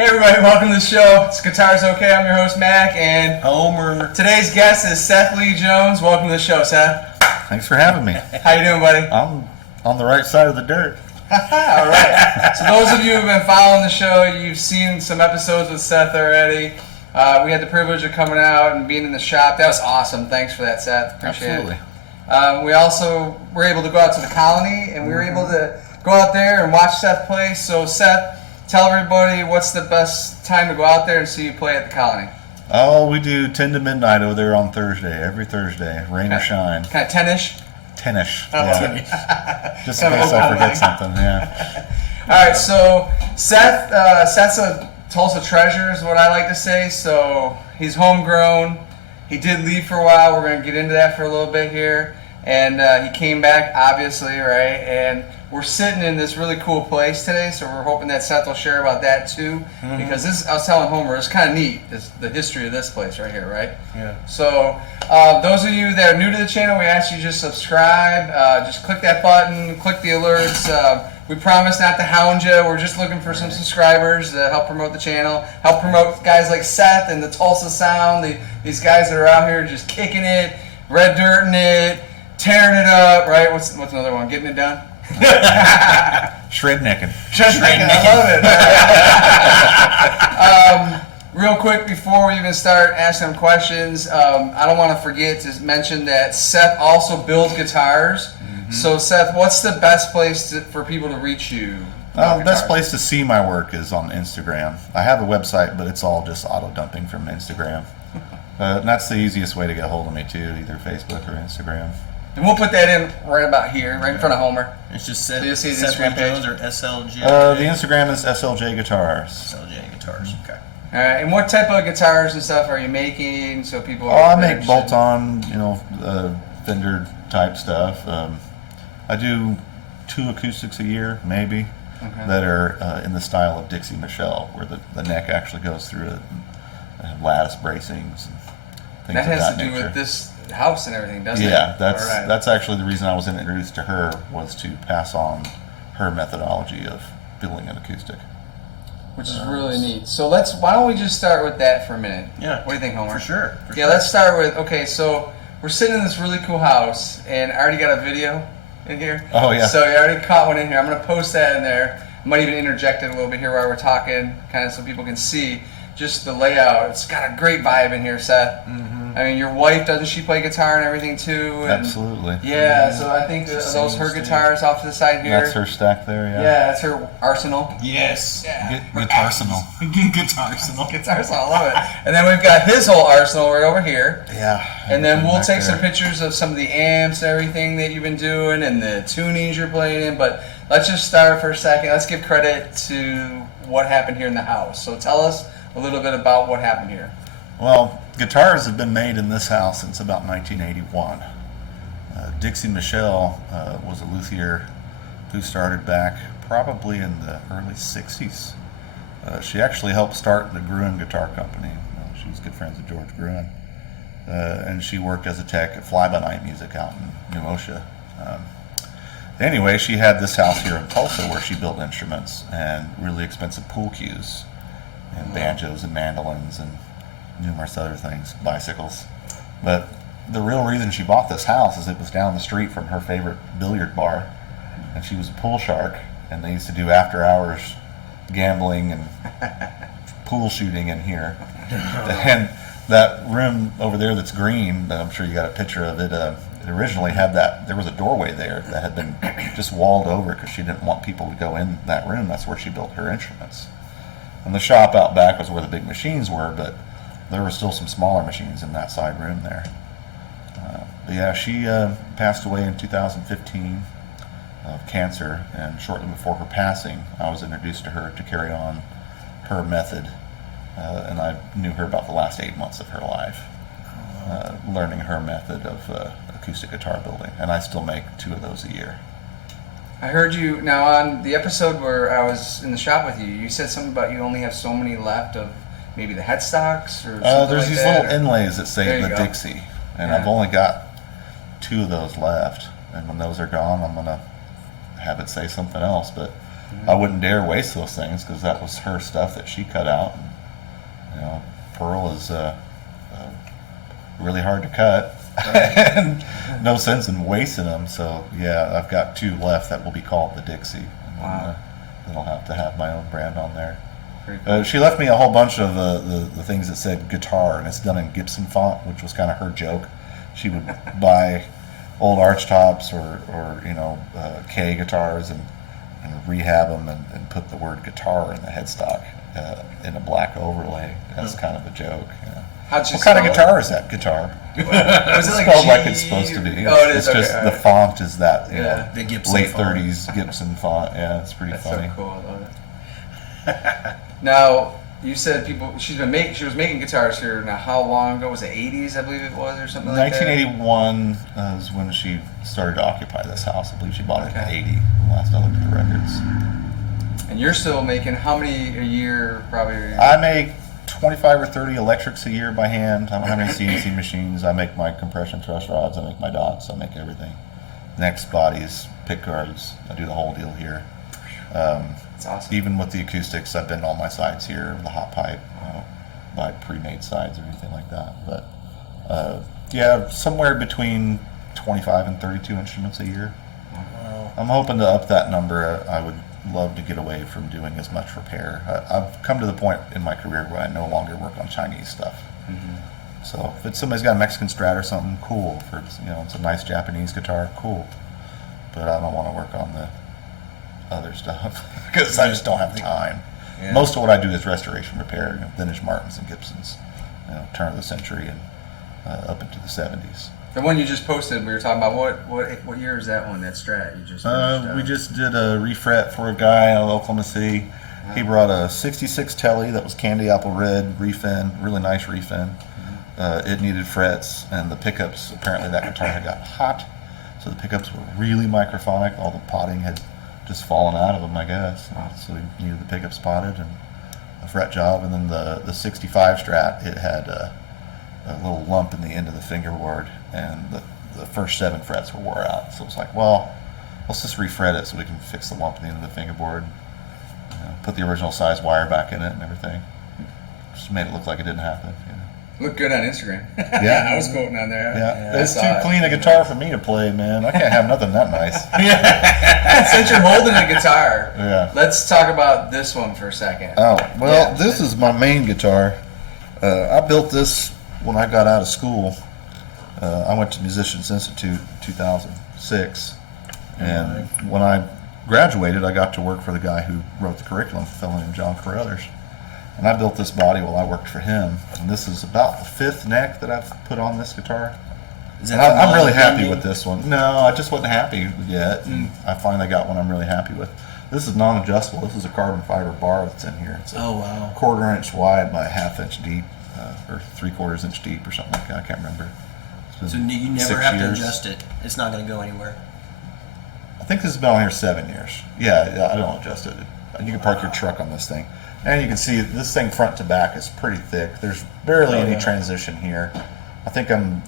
Hey everybody, welcome to the show. It's GuitarsOK. I'm your host Mac, and Homer. Today's guest is Seth Lee Jones. Welcome to the show, Seth. Thanks for having me. How you doing, buddy? I'm on the right side of the dirt. All right. So those of you who've been following the show, you've seen some episodes with Seth already. We had the privilege of coming out and being in the shop. That was awesome. Thanks for that, Seth. Appreciate Absolutely. it. We also were able to go out to the colony, and we were able to go out there and watch Seth play. So Seth, tell everybody what's the best time to go out there and see you play at the colony. Oh, we do 10 to midnight over there on Thursday, every Thursday, rain or shine. Kind of 10-ish? 10-ish. Oh, yeah. Just in Kind of case I open forget mic. something, yeah. All right, so Seth's a Tulsa treasure is what I like to say. So he's homegrown. He did leave for a while. We're going to get into that for a little bit here. And he came back, obviously, right? And we're sitting in this really cool place today, so we're hoping that Seth will share about that too. Because this, I was telling Homer, it's kind of neat, the history of this place right here, right? Yeah. So those of you that are new to the channel, we ask you to just subscribe. Just click that button, click the alerts. We promise not to hound you. We're just looking for some subscribers to help promote the channel, help promote guys like Seth and the Tulsa sound. These guys that are out here just kicking it, red dirting it, tearing it up, right? What's another one? Getting it done? Shrednecking. I love it. Real quick before we even start asking them questions, I don't want to forget to mention that Seth also builds guitars. So Seth, what's the best place for people to reach you? The best place to see my work is on Instagram. I have a website, but it's all just auto-dumping from Instagram. And that's the easiest way to get a hold of me too, either Facebook or Instagram. And we'll put that in right about here, right in front of Homer. It's just So you'll see the Seth Lee Instagram page. Jones or SLG. The Instagram is SLJ Guitars. SLJ Guitars. Okay. All right, and what type of guitars and stuff are you making? So people. Oh, I make bolt-on, Fender type stuff. I do 2 acoustics a year, maybe, that are in the style of Dixie Michelle, where the neck actually goes through it, and lattice bracings and things That of has that to do nature. with this house and everything, doesn't it? Yeah, All right. that's actually the reason I was introduced to her, was to pass on her methodology of building an acoustic. Which is really neat. So why don't we just start with that for a minute? Yeah. What do you think, Homer? For sure. Yeah, let's start with, okay, so we're sitting in this really cool house, and I already got a video in here. Oh, yeah. So you already caught one in here. I'm going to post that in there. I might even interject it a little bit here while we're talking, kind of so people can see just the layout. It's got a great vibe in here, Seth. I mean, your wife, doesn't she play guitar and everything too? And Absolutely. yeah, so I think those her guitars off to the side here. That's her stack there, yeah. Yeah, that's her arsenal. Yes. Yeah. Guitarsenal. Guitarsenal. Guitars, I love it. And then we've got his whole arsenal right over here. Yeah. And then we'll back take there. some pictures of some of the amps and everything that you've been doing and the tunings you're playing in. But let's just start for a second. Let's give credit to what happened here in the house. So tell us a little bit about what happened here. Well, guitars have been made in this house since about 1981. Dixie Michelle was a luthier who started back probably in the early 60s. She actually helped start the Gruen Guitar Company. She was good friends with George Gruen. And she worked as a tech at Fly-By-Night Music out in New Osha. Anyway, she had this house here in Tulsa where she built instruments and really expensive pool cues and banjos and mandolins and numerous other things, bicycles. But the real reason she bought this house is it was down the street from her favorite billiard bar, and she was a pool shark, and they used to do after hours gambling and pool shooting in here. And that room over there that's green, that I'm sure you got a picture of it, it originally had there was a doorway there that had been just walled over because she didn't want people to go in that room. That's where she built her instruments. And the shop out back was where the big machines were, but there were still some smaller machines in that side room there. But yeah, she passed away in 2015 of cancer, and shortly before her passing, I was introduced to her to carry on her method, and I knew her about the last 8 months of her life, learning her method of acoustic guitar building, and I still make 2 of those a year. I heard you, now on the episode where I was in the shop with you, you said something about you only have so many left of maybe the headstocks or something There's like these that, little inlays that say There the you go. Dixie, and Yeah. I've only got 2 of those left, and when those are gone, I'm gonna have it say something else. But I wouldn't dare waste those things because that was her stuff that she cut out. And, you know, pearl is really hard to cut, and no sense in wasting them. So yeah, I've got 2 left that will be called the Dixie. And Wow. then I'll have to have my own brand on there. Cool. She left me a whole bunch of the things that said guitar, and it's done in Gibson font, which was kind of her joke. She would buy old archtops or you know, K guitars and rehab them and put the word guitar in the headstock in a black overlay. That's kind of a joke. You know. How'd you What kind of spell guitar is that guitar? Was it It's like spelled G? like it's supposed to be. Oh, it is. It's Okay, just all the right. font is that, you Yeah. know, The Gibson late font. 30s Gibson font. Yeah, it's pretty That's funny. so cool. I love it. Now, you said she was making guitars here. Now, how long ago was it? 80s, I believe it was, or something like that. 1981 is when she started to occupy this house. I believe she bought it Okay. in 80. Last I looked at the records. And you're still making how many a year? Probably. I make 25 or 30 electrics a year by hand. I don't have any CNC machines. I make my compression truss rods. I make my docks. I make everything. Necks, bodies, pick guards. I do the whole deal here. That's awesome. Even with the acoustics, I've been on my sides here, the hot pipe, buy pre-made sides, everything like that. But yeah, somewhere between 25 and 32 instruments a year. Wow. I'm hoping to up that number. I would love to get away from doing as much repair. I've come to the point in my career where I no longer work on Chinese stuff. So if somebody's got a Mexican Strat or something, cool. For, you know, it's a nice Japanese guitar, cool. But I don't want to work on the other stuff because I just don't have time. Yeah. Most of what I do is restoration repair, you know, vintage Martins and Gibsons, you know, turn of the century and up into the 70s. The one you just posted, we were talking about what year is that one? That Strat you just. finished, We just did a refret for a guy out of Oklahoma City. He brought a 66 Telly that was candy apple red, refin, really nice refin. It needed frets, and the pickups, apparently that guitar had got hot, so the pickups were really microphonic. All the potting had just fallen out of them, I guess. So we needed the pickups potted and a fret job. And then the 65 Strat, it had a little lump in the end of the fingerboard, and the first 7 frets were wore out. So it was like, well, let's just refret it so we can fix the lump in the end of the fingerboard. Put the original size wire back in it and everything. Just made it look like it didn't happen. You know. Looked good on Instagram. Yeah. I was quoting on there. Yeah, I it's saw too it. clean a guitar for me to play, man. I can't have nothing that nice. Since you're holding a guitar, Yeah. let's talk about this one for a second. Oh, well, Yeah. this is my main guitar. I built this when I got out of school. I went to Musicians Institute in 2006, and when I graduated, I got to work for the guy who wrote the curriculum, a fellow named John Carruthers. And I built this body while I worked for him. And this is about the 5th neck that I've put on this guitar. Is And that I'm really happy bending? with this one. No, I just wasn't happy yet. And I finally got one I'm really happy with. This is non-adjustable. This is a carbon fiber bar that's in here. It's a Oh wow. 1/4 inch wide by 1/2 inch deep, or 3/4 inch deep or something like that. I can't remember. It's So been you never 6 have years. to adjust it. It's not going to go anywhere. I think this has been on here 7 years. Yeah, I don't adjust it. You can park your truck on this thing. And you can see this thing front to back is pretty thick. There's barely any transition here. I think I'm,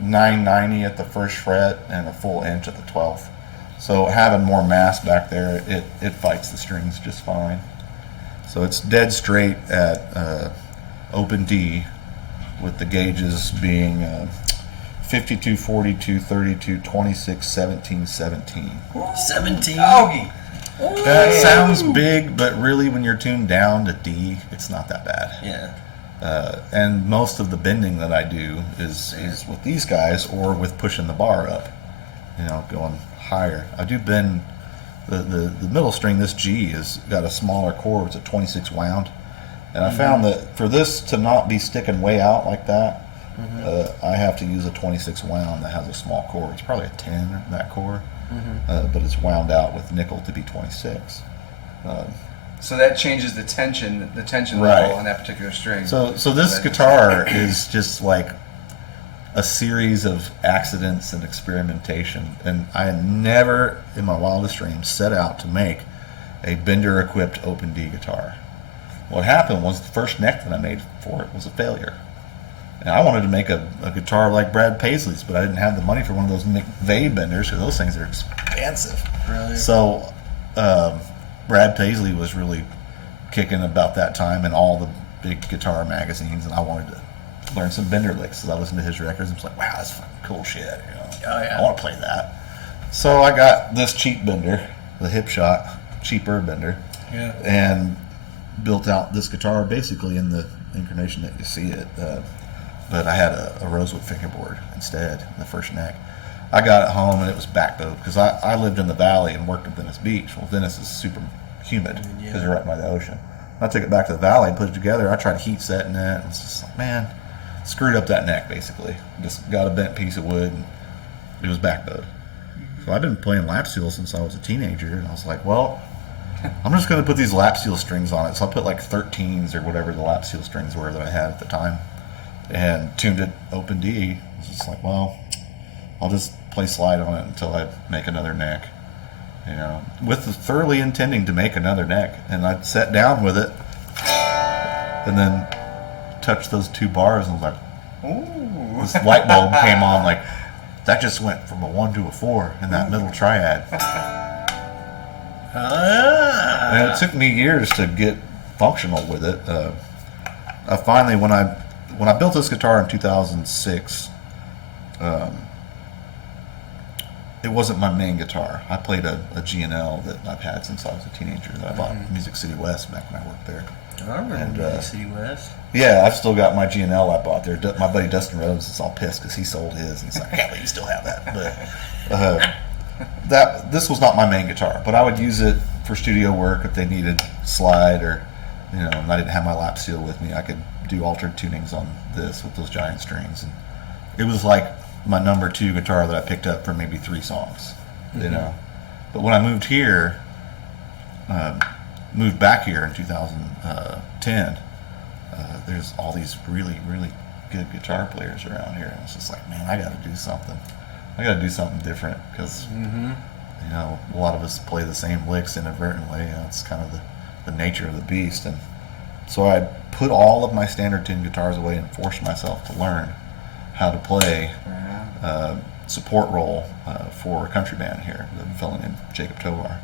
990 at the first fret and a full inch at the 12th. So having more mass back there, it fights the strings just fine. So it's dead straight at open D, with the gauges being 52, 42, 32, 26, 17, 17. 17. Doggy. That sounds big, but really when you're tuned down to D, it's not that bad. Yeah. And most of the bending that I do is with these guys or with pushing the bar up, going higher. I do bend the middle string. This G has got a smaller core. It's a 26 wound. And I found that for this to not be sticking way out like that, I have to use a 26 wound that has a small core. It's probably a 10 in that core, but it's wound out with nickel to be 26. So that changes the tension Right. level on that particular string. So this guitar is just like a series of accidents and experimentation, and I never in my wildest dreams set out to make a bender equipped open D guitar. What happened was the first neck that I made for it was a failure. And I wanted to make a guitar like Brad Paisley's, but I didn't have the money for one of those McVeigh benders, because those things are expensive. Really? So Brad Paisley was really kicking about that time in all the big guitar magazines, and I wanted to learn some bender licks. So I listened to his records and was like, wow, that's fucking cool shit. You know? Oh, yeah. I want to play that. So I got this cheap bender, the Hip Shot, cheaper bender, Yeah. and built out this guitar basically in the incarnation that you see it. But I had a rosewood fingerboard instead, the first neck. I got it home and it was backbowed because I lived in the valley and worked at Venice Beach. Well, Venice is super humid because you're right by the ocean. I took it back to the valley and put it together. I tried to heat setting it, and it's just like, man, screwed up that neck basically. Just got a bent piece of wood and it was backbowed. So I've been playing lap steel since I was a teenager, and I was like, well, I'm just going to put these lap steel strings on it. So I put like 13s or whatever the lap steel strings were that I had at the time, and tuned it open D. It's just like, well, I'll just play slide on it until I make another neck, you know, with thoroughly intending to make another neck. And I sat down with it and then touched those two bars and was like, Ooh. this light bulb came on. Like, that just went from a 1 to a 4 in that middle triad. And it took me years to get functional with it. I finally, when I built this guitar in 2006, it wasn't my main guitar. I played a G&L that I've had since I was a teenager that I bought at Music City West back when I worked there. I remember And, Music City West. Yeah, I've still got my G&L I bought there. My buddy Dustin Rhodes is all pissed because he sold his. And he's like, yeah, but you still have that. But this was not my main guitar, but I would use it for studio work if they needed slide, or, you know, and I didn't have my lap steel with me. I could do altered tunings on this with those giant strings, and it was like my number 2 guitar that I picked up for maybe 3 songs, you know. But when I moved here, moved back here in 2010, there's all these really, really good guitar players around here, and it's just like, man, I got to do something. I got to do something different because, you know, a lot of us play the same licks inadvertently. You know, it's kind of the nature of the beast. And so I put all of my standard tuned guitars away and forced myself to learn how to play support role for a country band here, a fellow named Jacob Tovar.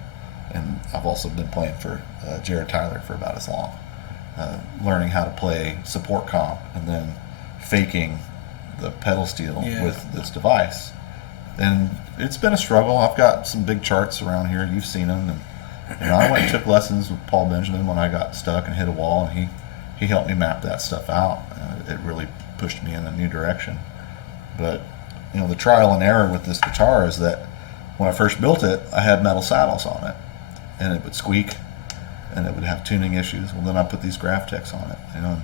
And I've also been playing for Jared Tyler for about as long, learning how to play support comp and then faking the pedal steel with this device. And it's been a struggle. I've got some big charts around here. You've seen them. And, you know, I went and took lessons with Paul Benjamin when I got stuck and hit a wall, and he helped me map that stuff out. It really pushed me in a new direction. But, you know, the trial and error with this guitar is that when I first built it, I had metal saddles on it, and it would squeak, and it would have tuning issues. Well, then I put these Graphtecs on it, you know.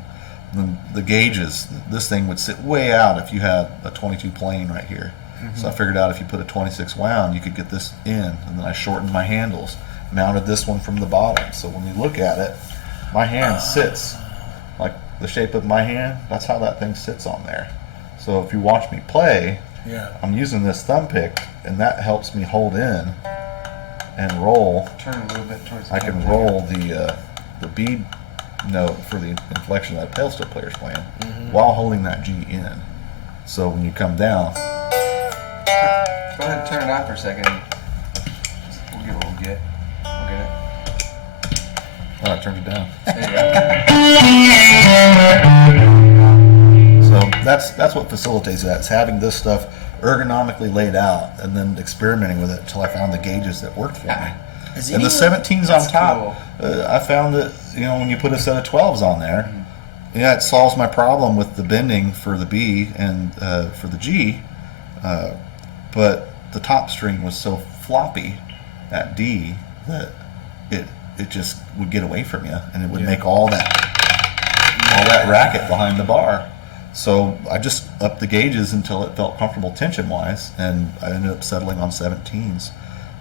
And the gauges, this thing would sit way out if you had a 22 plane right here. So I figured out if you put a 26 wound, you could get this in, and then I shortened my handles, mounted this one from the bottom. So when you look at it, my hand sits like the shape of my hand. That's how that thing sits on there. So if you watch me play, I'm using this thumb pick, and that helps me hold in and roll. Turn a little bit towards the I can roll the B note for the inflection that a pedal steel player's playing while holding that G in. So when you come down, go ahead and turn it on for a second. We'll get what we'll get. We'll get it. oh, I turned it down. There you go. So that's what facilitates that. It's having this stuff ergonomically laid out and then experimenting with it until I found the gauges that worked for me. And the 17s on top, I found that, you know, when you put a set of 12s on there, it solves my problem with the bending for the B and for the G, but the top string was so floppy at D that it just would get away from you, and it would make all that racket behind the bar. So I just upped the gauges until it felt comfortable tension-wise, and I ended up settling on 17s.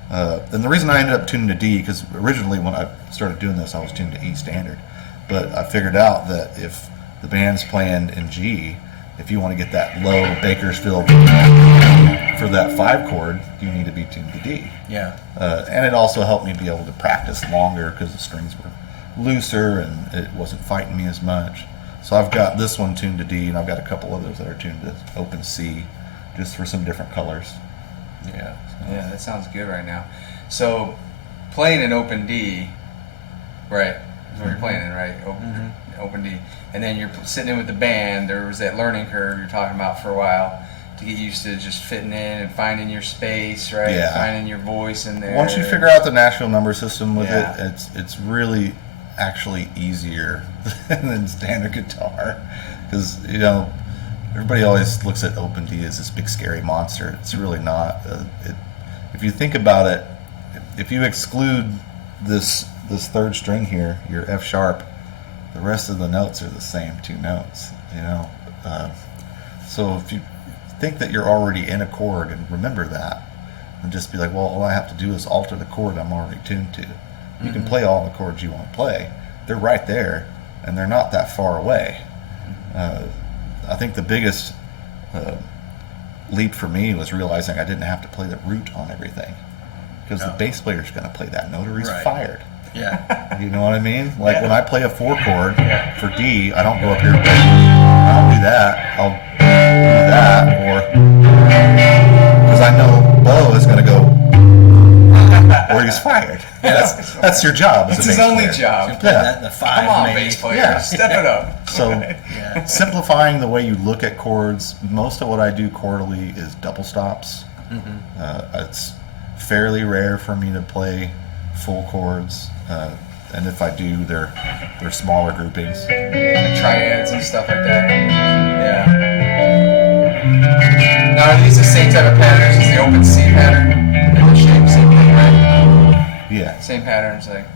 And the reason I ended up tuning to D, because originally when I started doing this, I was tuned to E standard. But I figured out that if the band's playing in G, if you want to get that low Bakersfield for that 5 chord, you need to be tuned to D. And it also helped me be able to practice longer because the strings were looser and it wasn't fighting me as much. So I've got this one tuned to D, and I've got a couple others that are tuned to open C, just for some different colors. Yeah, that sounds good right now. So playing an open D, Right. That's what you're playing in, right? Open D. And then you're sitting in with the band. There was that learning curve you're talking about for a while to get used to just fitting in and finding your space, right? Yeah. Finding your voice in there. Once you figure out the Nashville number system with Yeah. it, it's really actually easier than standard guitar, because everybody always looks at open D as this big scary monster. It's really not. If you think about it, if you exclude this third string here, your F sharp, the rest of the notes are the same two notes. So if you think that you're already in a chord and remember that, and just be like, well, all I have to do is alter the chord I'm already tuned to. You can play all the chords you want to play. They're right there, and they're not that far away. I think the biggest leap for me was realizing I didn't have to play the root on everything, because the bass player's going to play that note or he's fired. Yeah. You know what I mean? Like when I play a 4 chord for D, I don't go up here and play, I'll do that, I'll do that, or because I know Bo is going to go, or he's fired. That's your job as It's a his bass only player. job. Play that in the 5 Come on, maybe. bass player. Yeah. Step it up. So simplifying the way you look at chords, most of what I do chordally is double stops. It's fairly rare for me to play full chords, and if I do, they're smaller groupings. Like triads and stuff like that. Yeah. Now, are these the same type of patterns as the open C pattern? They're the same thing, right? Yeah. Same patterns, like.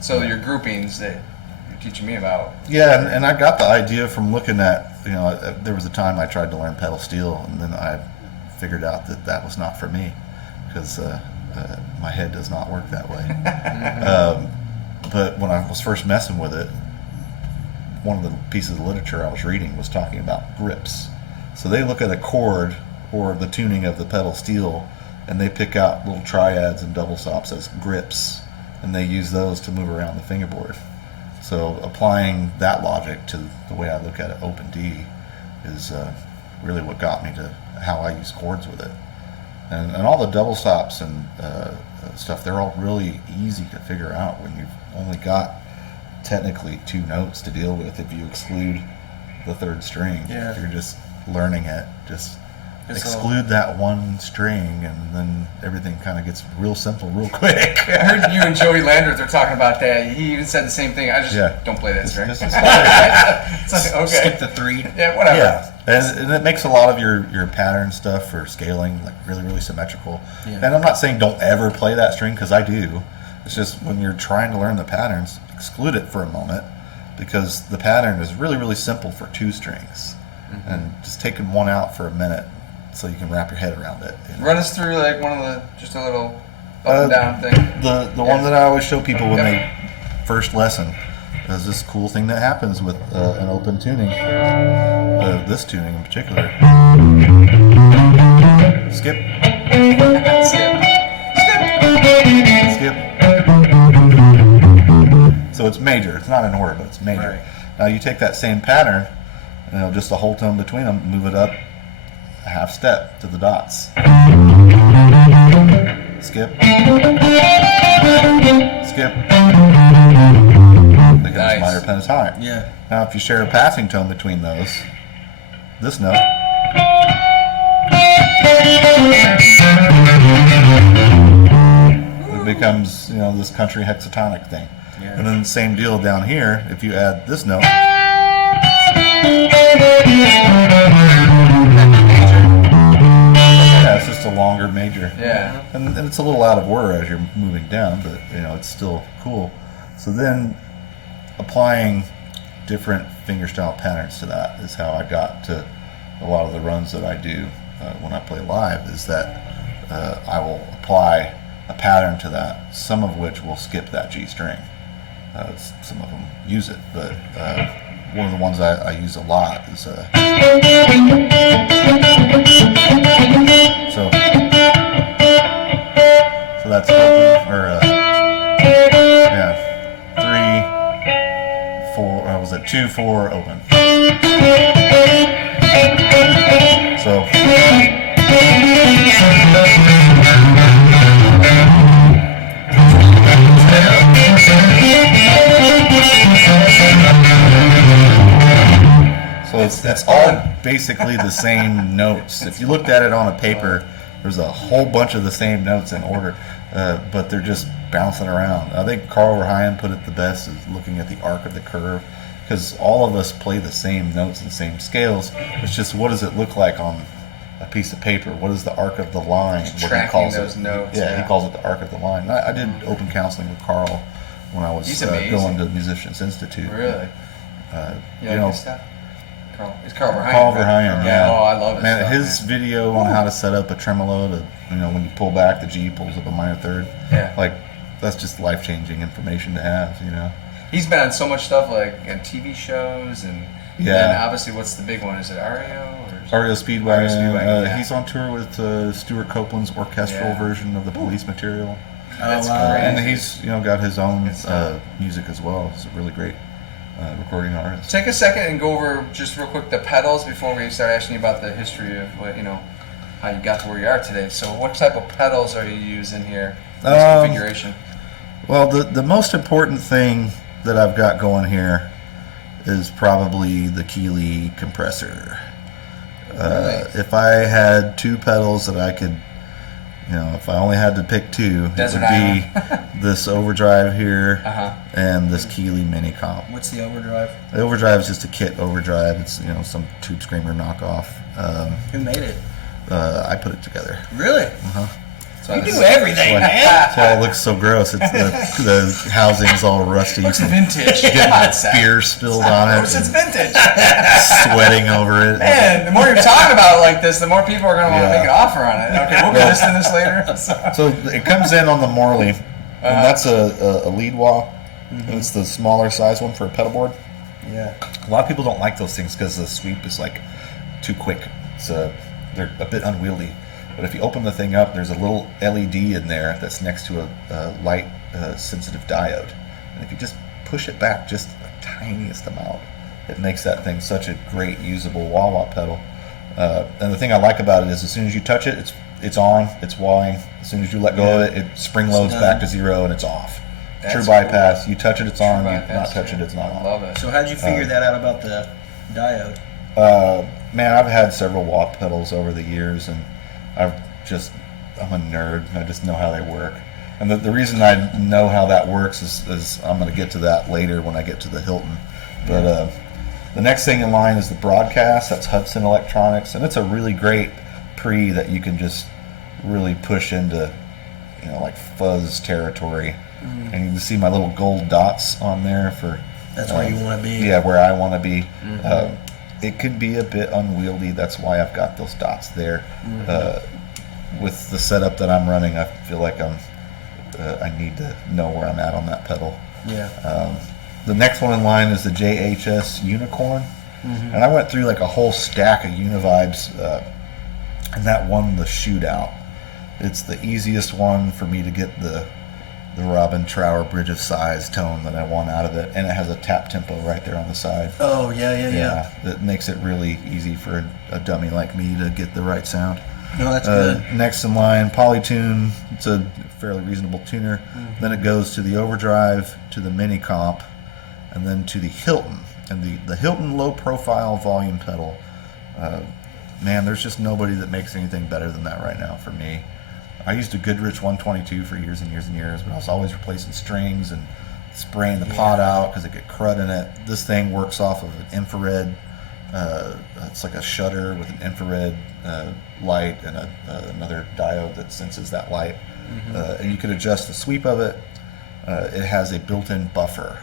So your groupings that you're teaching me about. Yeah, and I got the idea from looking at, there was a time I tried to learn pedal steel, and then I figured out that was not for me, because my head does not work that way. But when I was first messing with it, one of the pieces of literature I was reading was talking about grips. So they look at a chord or the tuning of the pedal steel, and they pick out little triads and double stops as grips, and they use those to move around the fingerboard. So applying that logic to the way I look at it, open D, is really what got me to how I use chords with it. And all the double stops and stuff, they're all really easy to figure out when you've only got technically 2 notes to deal with, if you exclude the third string. Yeah. If you're just learning it, just It's exclude that one string, and then everything kind of gets real simple real quick. I heard you and Joey Landers were talking about that. He even said the same thing. I just Yeah. don't play that string. Just play It's like, okay. Skip the 3. Yeah, whatever. Yeah, and it makes a lot of your pattern stuff for scaling like really, really symmetrical. Yeah. And I'm not saying don't ever play that string, because I do. It's just when you're trying to learn the patterns, exclude it for a moment, because the pattern is really, really simple for 2 strings. And just taking one out for a minute so you can wrap your head around it. Run us through like one of the, just a little up and down thing. The one that I always show people when they first lesson is this cool thing that happens with an open tuning. This tuning in particular. Skip. Skip. So it's major. It's not an order, but it's major. Right. Now you take that same pattern, just a whole tone between them, move it up a half step to the dots. Skip. Skip. Becomes Nice. minor pentatonic. Yeah. Now if you share a passing tone between those, this note, it becomes, this country hexatonic thing. Yeah. And then the same deal down here, if you add this note, yeah, it's just a longer major. Yeah. And it's a little out of order as you're moving down, but it's still cool. So then applying different fingerstyle patterns to that is how I got to a lot of the runs that I do when I play live, is that I will apply a pattern to that, some of which will skip that G string. Some of them use it, but one of the ones I use a lot is so that's open, or 3, 4, was it 2, 4, open. So So it's all basically the same notes. If you looked at it on a paper, there's a whole bunch of the same notes in order, but they're just bouncing around. I think Carl Verheyen put it the best, is looking at the arc of the curve, because all of us play the same notes and same scales. It's just, what does it look like on a piece of paper? What is the arc of the line? What he Tracking calls those it. notes. Yeah, he calls it the arc of the line. I did open counseling with Carl when I was He's going to Musicians Institute. Really? You know, his stuff? It's Carl Verheyen. Carl right? Verheyen, yeah. Oh, I love it. Man, his video on how to set up a tremolo to, when you pull back, the G pulls up a minor third. Yeah. Like, that's just life-changing information to have, He's been on so much stuff, like on TV shows, and then obviously, what's the big one? Is it REO? REO Speedwagon. Yeah. He's on tour with Stuart Copeland's orchestral version of the Police material. That's wow. great. And he's, got his own music as well. He's a really great recording artist. Take a second and go over just real quick the pedals before we start asking you about the history of what, how you got to where you are today. So what type of pedals are you using here in this configuration? Well, the most important thing that I've got going here is probably the Keeley compressor. If I had two pedals that I could, if I only had to pick two, Desert it would be this overdrive here and this Keeley mini comp. What's the overdrive? The overdrive is just a kit overdrive. It's some Tube Screamer knockoff. Who made it? I put it together. Really? So You this do is- everything, man. That's why it looks so gross. It's the housing's all rusty. Looks vintage. Beer spilled on it. It's vintage. Sweating over it. Man, the more you're talking about it like this, the more people are going to want to Yeah. make an offer on it. Okay, we'll be listening to this later. So it comes in on the Morley, and that's a lead wah. It's the smaller size one for a pedal board. Yeah. A lot of people don't like those things because the sweep is like too quick. They're a bit unwieldy. But if you open the thing up, there's a little LED in there that's next to a light sensitive diode. And if you just push it back just the tiniest amount, it makes that thing such a great usable wah-wah pedal. And the thing I like about it is as soon as you touch it, it's on, it's wahing. As soon as you let go of it, it spring loads back to zero and it's off. That's True bypass. cool. You touch it, it's on. You bypass, not touch it, it's not on. Love it. So how'd you figure that out about the diode? Man, I've had several wah pedals over the years, and I'm a nerd. I just know how they work. And the reason I know how that works is I'm going to get to that later when I get to the Hilton. But the next thing in line is the Broadcast. That's Hudson Electronics, and it's a really great pre that you can just really push into, like fuzz territory. And you can see my little gold dots on there for. That's where you want to be. Yeah, where I want to be. It could be a bit unwieldy. That's why I've got those dots there. With the setup that I'm running, I feel like I need to know where I'm at on that pedal. Yeah. The next one in line is the JHS Unicorn, and I went through like a whole stack of Univibes, and that won the shootout. It's the easiest one for me to get the Robin Trower Bridge of Sighs tone that I want out of it, and it has a tap tempo right there on the side. Oh, yeah. That makes it really easy for a dummy like me to get the right sound. No, that's good. Next in line, Polytune. It's a fairly reasonable tuner. Then it goes to the overdrive, to the mini comp, and then to the Hilton. And the Hilton low profile volume pedal, man, there's just nobody that makes anything better than that right now for me. I used a Goodrich 122 for years and years and years, but I was always replacing strings and spraying the pot out because it get crud in it. This thing works off of an infrared. It's like a shutter with an infrared light and another diode that senses that light. And you could adjust the sweep of it. It has a built-in buffer,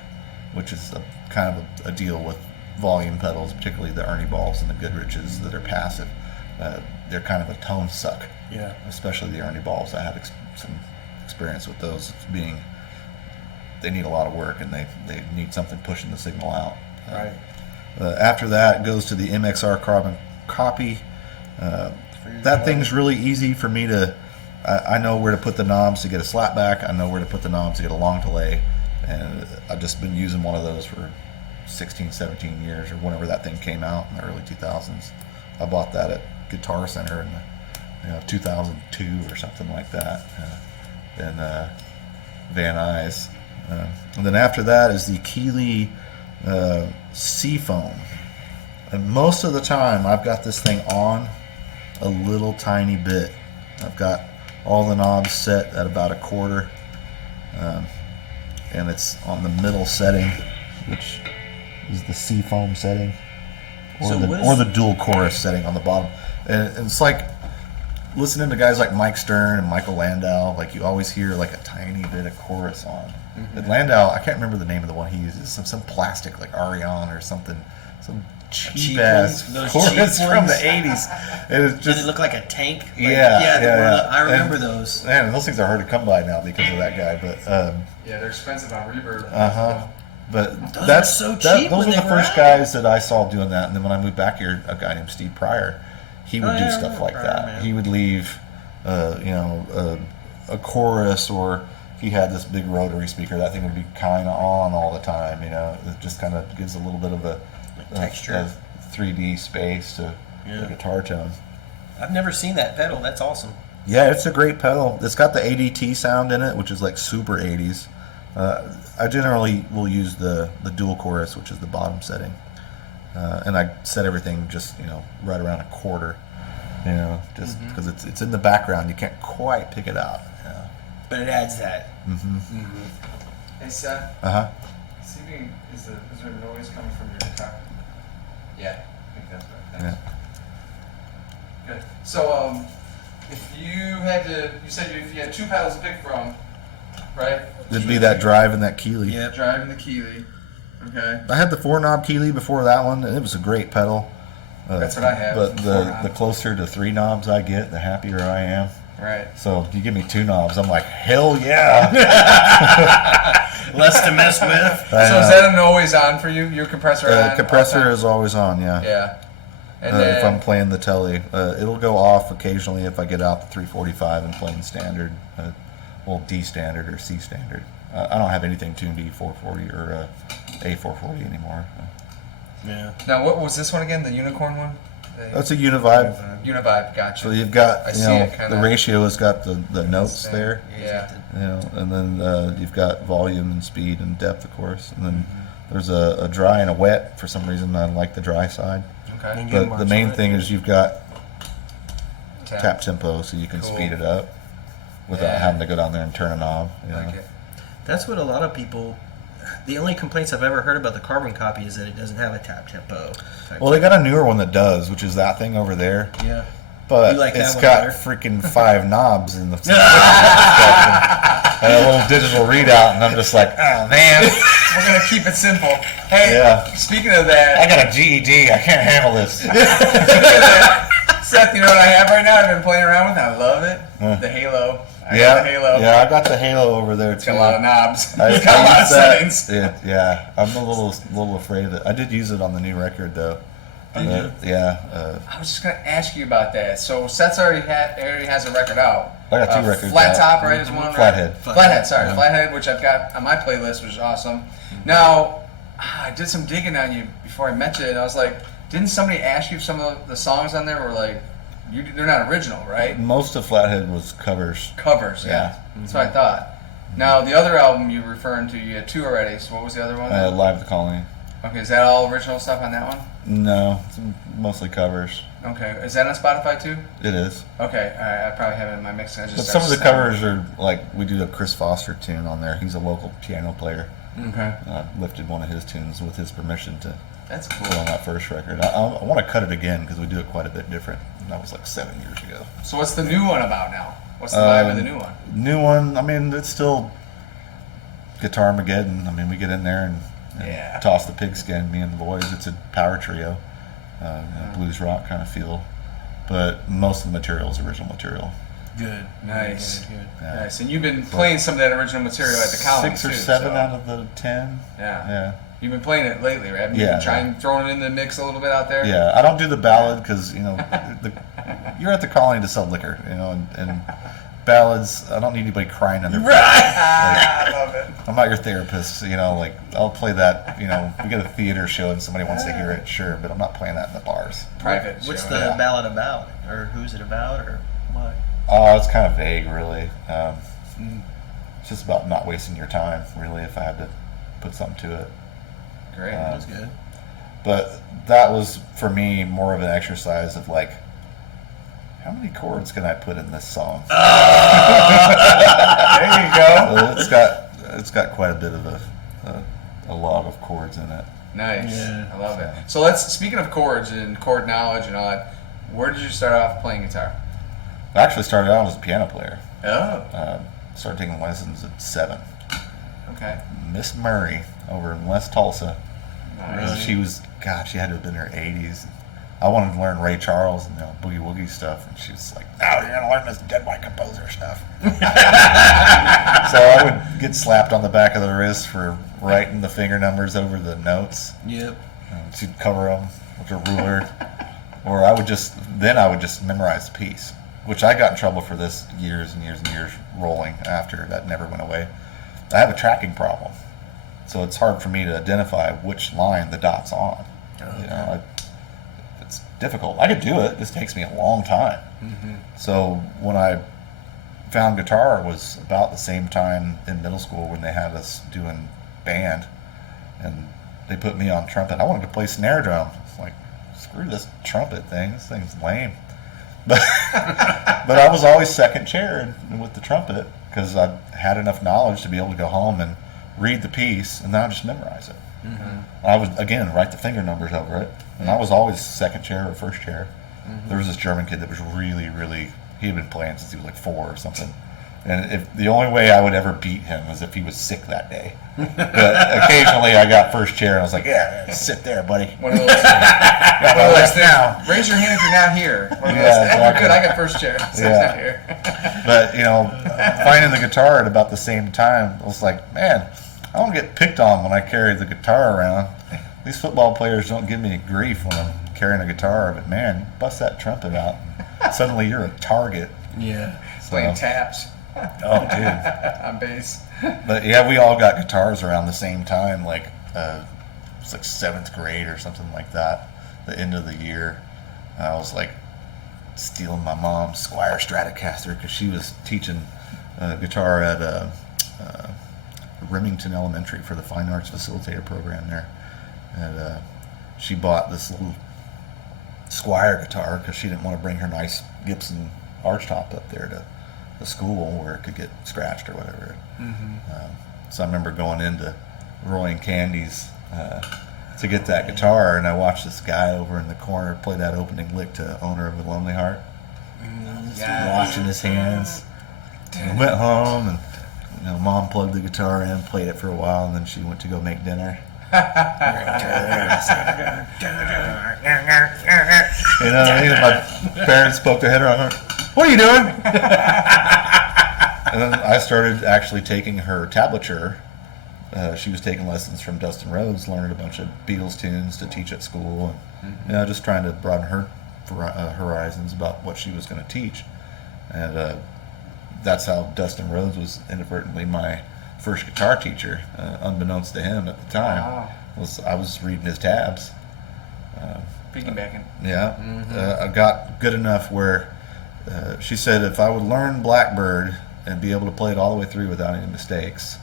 which is kind of a deal with volume pedals, particularly the Ernie Balls and the Goodriches that are passive. They're kind of a tone suck. Yeah. Especially the Ernie Balls. I had some experience with those being, they need a lot of work and they need something pushing the signal out. Right. After that, it goes to the MXR Carbon Copy. That thing's really easy for me to, I know where to put the knobs to get a slapback. I know where to put the knobs to get a long delay. And I've just been using one of those for 16, 17 years or whenever that thing came out in the early 2000s. I bought that at Guitar Center in 2002 or something like that in Van Nuys. And then after that is the Keeley Seafoam. And most of the time I've got this thing on a little tiny bit. I've got all the knobs set at about a quarter. And it's on the middle setting, which is the Seafoam setting. Or the dual chorus setting on the bottom. And it's like listening to guys like Mike Stern and Michael Landau, like you always hear like a tiny bit of chorus on. And Landau, I can't remember the name of the one he uses, some plastic like Arion or something, some cheap ass chorus from the 80s. And it's just, did it look like a tank? Yeah. I remember those. Man, those things are hard to come by now because of that guy. But Yeah, they're expensive on Reverb. But Those that's were so cheap those when were the they first were guys that I saw doing that. And then when I moved back here, a guy named Steve Pryor, he would do I stuff remember like Pryor, that. man. He would leave, a chorus, or he had this big rotary speaker. That thing would be kind of on all the time. It just kind of gives a little bit of a texture, a 3D space to the guitar tone. I've never seen that pedal. That's awesome. Yeah, it's a great pedal. It's got the ADT sound in it, which is like super 80s. I generally will use the dual chorus, which is the bottom setting, and I set everything just right around a quarter, just because it's in the background, you can't quite pick it out. But it adds that. Hey Seth. See if you can, is there noise coming from your guitar? Yeah, I think that's right. Thanks. Yeah. Good. So if you said if you had two pedals to pick from, right? It'd be that drive and that Keeley. Yeah. Driving the Keeley. Okay. I had the 4-knob Keeley before that one, and it was a great pedal. That's what I have. But the the closer to 3 knobs I get, the happier I am. Right. So if you give me 2 knobs, I'm like, hell yeah. Less to mess with. So is that an always on for you? Your compressor on? Compressor is always on, yeah. Yeah. And then, if I'm playing the telly, it'll go off occasionally if I get out the 345 and playing standard, D standard or C standard. I don't have anything tuned to E440 or A440 anymore. Yeah. now, what was this one again? The Unicorn one? That's a Univibe. Univibe. Gotcha. So you've got, I see it kinda- the ratio has got the notes there. Yeah. And then you've got volume and speed and depth, of course. And then there's a dry and a wet. For some reason, I like the dry side. Okay. But the main thing is you've got tap tempo, so you can Cool. speed it up without having to go down there and turn a knob. Like it. That's what a lot of people. The only complaints I've ever heard about the carbon copy is that it doesn't have a tap tempo. Well, they got a newer one that does, which is that thing over there. Yeah. But You like that it's one got better? freaking 5 knobs in the and a little digital readout, and I'm just like, oh man, We're gonna keep it simple. Hey, Yeah. speaking of that, I got a GED, I can't handle this. Seth, you know what I have right now? I've been playing around with. I love it. The Halo. I got the Halo. Yeah, I got the Halo over there It's too. got a lot of knobs. I It's got a lot of use that. settings. Yeah, I'm a little afraid of it. I did use it on the new record though. Yeah. I was just gonna ask you about that. So Seth's already has a record out. I got 2 records Flat out. Top, right? Is one. Right? Flathead. Flathead. Sorry, Yeah. Flathead, which I've got on my playlist, which is awesome. Now, I did some digging on you before I met you, and I was like, didn't somebody ask you if some of the songs on there were like, they're not original, right? Most of Flathead was covers. Covers. Yeah. That's what I thought. Now, the other album you're referring to, you had 2 already. So what was the other one? Live the Colony. Okay, is that all original stuff on that one? No, it's mostly covers. Okay, is that on Spotify too? It is. Okay, all right, I probably have it in my mix. I just But some of the covers are like, we do a Chris Foster tune on there. He's a local piano player. Okay, I lifted one of his tunes with his permission to that's put on cool. that first record. I want to cut it again because we do it quite a bit different. And that was like 7 years ago. So what's the new one about now? What's the vibe of the new one? New one, I mean, it's still Guitar-mageddon. I mean, we get in there and Yeah. toss the pigskin, me and the boys. It's a power trio, blues rock kind of feel. But most of the material is original material. Good. Nice. Good. Yeah. Nice, and you've been playing some of that original material at the colony 6 or too, 7 so- out of the 10. Yeah. Yeah. You've been playing it lately, right? Haven't you Yeah, been trying throwing it in the mix a little bit out there? Yeah, I don't do the ballad because you're at the colony to sell liquor, and ballads. I don't need anybody crying under. Right. I love it. I'm not your therapist, like I'll play that. We get a theater show and somebody wants to hear it, sure, but I'm not playing that in the bars. Private. What's show, the yeah. ballad about? Or who's it about? Or what? Oh, it's kind of vague, really. It's just about not wasting your time, really, if I had to put something to it. Great. That's good. But that was, for me, more of an exercise of like, how many chords can I put in this song? There you go. So it's got quite a bit of a lot of chords in it. Nice. Yeah. I love it. So speaking of chords and chord knowledge and all that, where did you start off playing guitar? I actually started out as a piano player. Oh. Started taking lessons at 7. Okay. Miss Murray over in West Tulsa. Nice. She had to have been in her 80s. I wanted to learn Ray Charles and boogie woogie stuff, and she was like, "No, you're gonna learn this dead white composer stuff." So I would get slapped on the back of the wrist for writing the finger numbers over the notes. Yep. And she'd cover them with a ruler, or I would just memorize the piece, which I got in trouble for this years and years and years rolling after. That never went away. I have a tracking problem, so it's hard for me to identify which line the dot's on. It's difficult. I could do it. This takes me a long time. Mm-hmm. So when I found guitar was about the same time in middle school when they had us doing band, and they put me on trumpet. I wanted to play snare drum. It's like, screw this trumpet thing. This thing's lame. But but I was always second chair with the trumpet because I had enough knowledge to be able to go home and read the piece and then I just memorize it. Mm-hmm. I would again write the finger numbers over it, and I was always second chair or first chair. Mm-hmm. There was this German kid that was really, really. He had been playing since he was like 4 or something, and if the only way I would ever beat him was if he was sick that day. But occasionally I got first chair, and I was like, "Yeah, sit there, buddy." One of those things. Raise your hand if you're not here. One of those Yeah, things. exactly. Good, I got first chair. So Yeah. it's not here. But finding the guitar at about the same time, I was like, man, I don't get picked on when I carry the guitar around. These football players don't give me grief when I'm carrying a guitar, but man, bust that trumpet out. Suddenly you're a target. Yeah. Playing taps Oh, dude. on bass. But yeah, we all got guitars around the same time, like it's like 7th grade or something like that. The end of the year, I was like stealing my mom's Squire Stratocaster because she was teaching guitar at Remington Elementary for the Fine Arts Facilitator program there, and she bought this little Squire guitar because she didn't want to bring her nice Gibson archtop up there to the school where it could get scratched or whatever. Mm-hmm. So I remember going into Roy and Candy's to get that guitar, and I watched this guy over in the corner play that opening lick to Owner of a Lonely Heart. Yes. Watching his hands. And I went home, and Mom plugged the guitar in, played it for a while, and then she went to go make dinner. My parents poked their head around. What are you doing? And then I started actually taking her tablature. She was taking lessons from Dustin Rhodes, learning a bunch of Beatles tunes to teach at school, and just trying to broaden her horizons about what she was going to teach. And that's how Dustin Rhodes was inadvertently my first guitar teacher, unbeknownst to him at the time. Wow. I was reading his tabs. Piggybacking. Yeah, I got good enough where she said if I would learn Blackbird and be able to play it all the way through without any mistakes,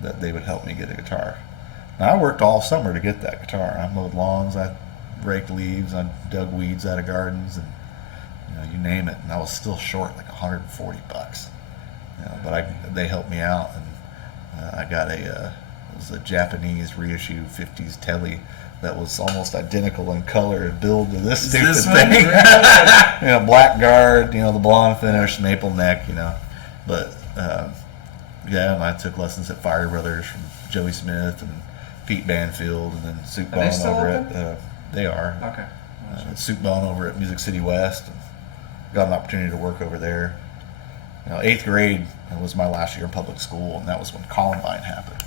that they would help me get a guitar. Now, I worked all summer to get that guitar. I mowed lawns, I raked leaves, I dug weeds out of gardens, and you name it. And I was still short like $140. But they helped me out, and I got it was a Japanese reissue 50s telly that was almost identical in color and build to this stupid thing. Blackguard, the blonde finish, maple neck, But and I took lessons at Fire Brothers from Joey Smith and Pete Banfield, and then Soup Are they Bone still over open? at they are. Okay. Soup Bone over at Music City West. And got an opportunity to work over there. 8th grade was my last year in public school, and that was when Columbine happened.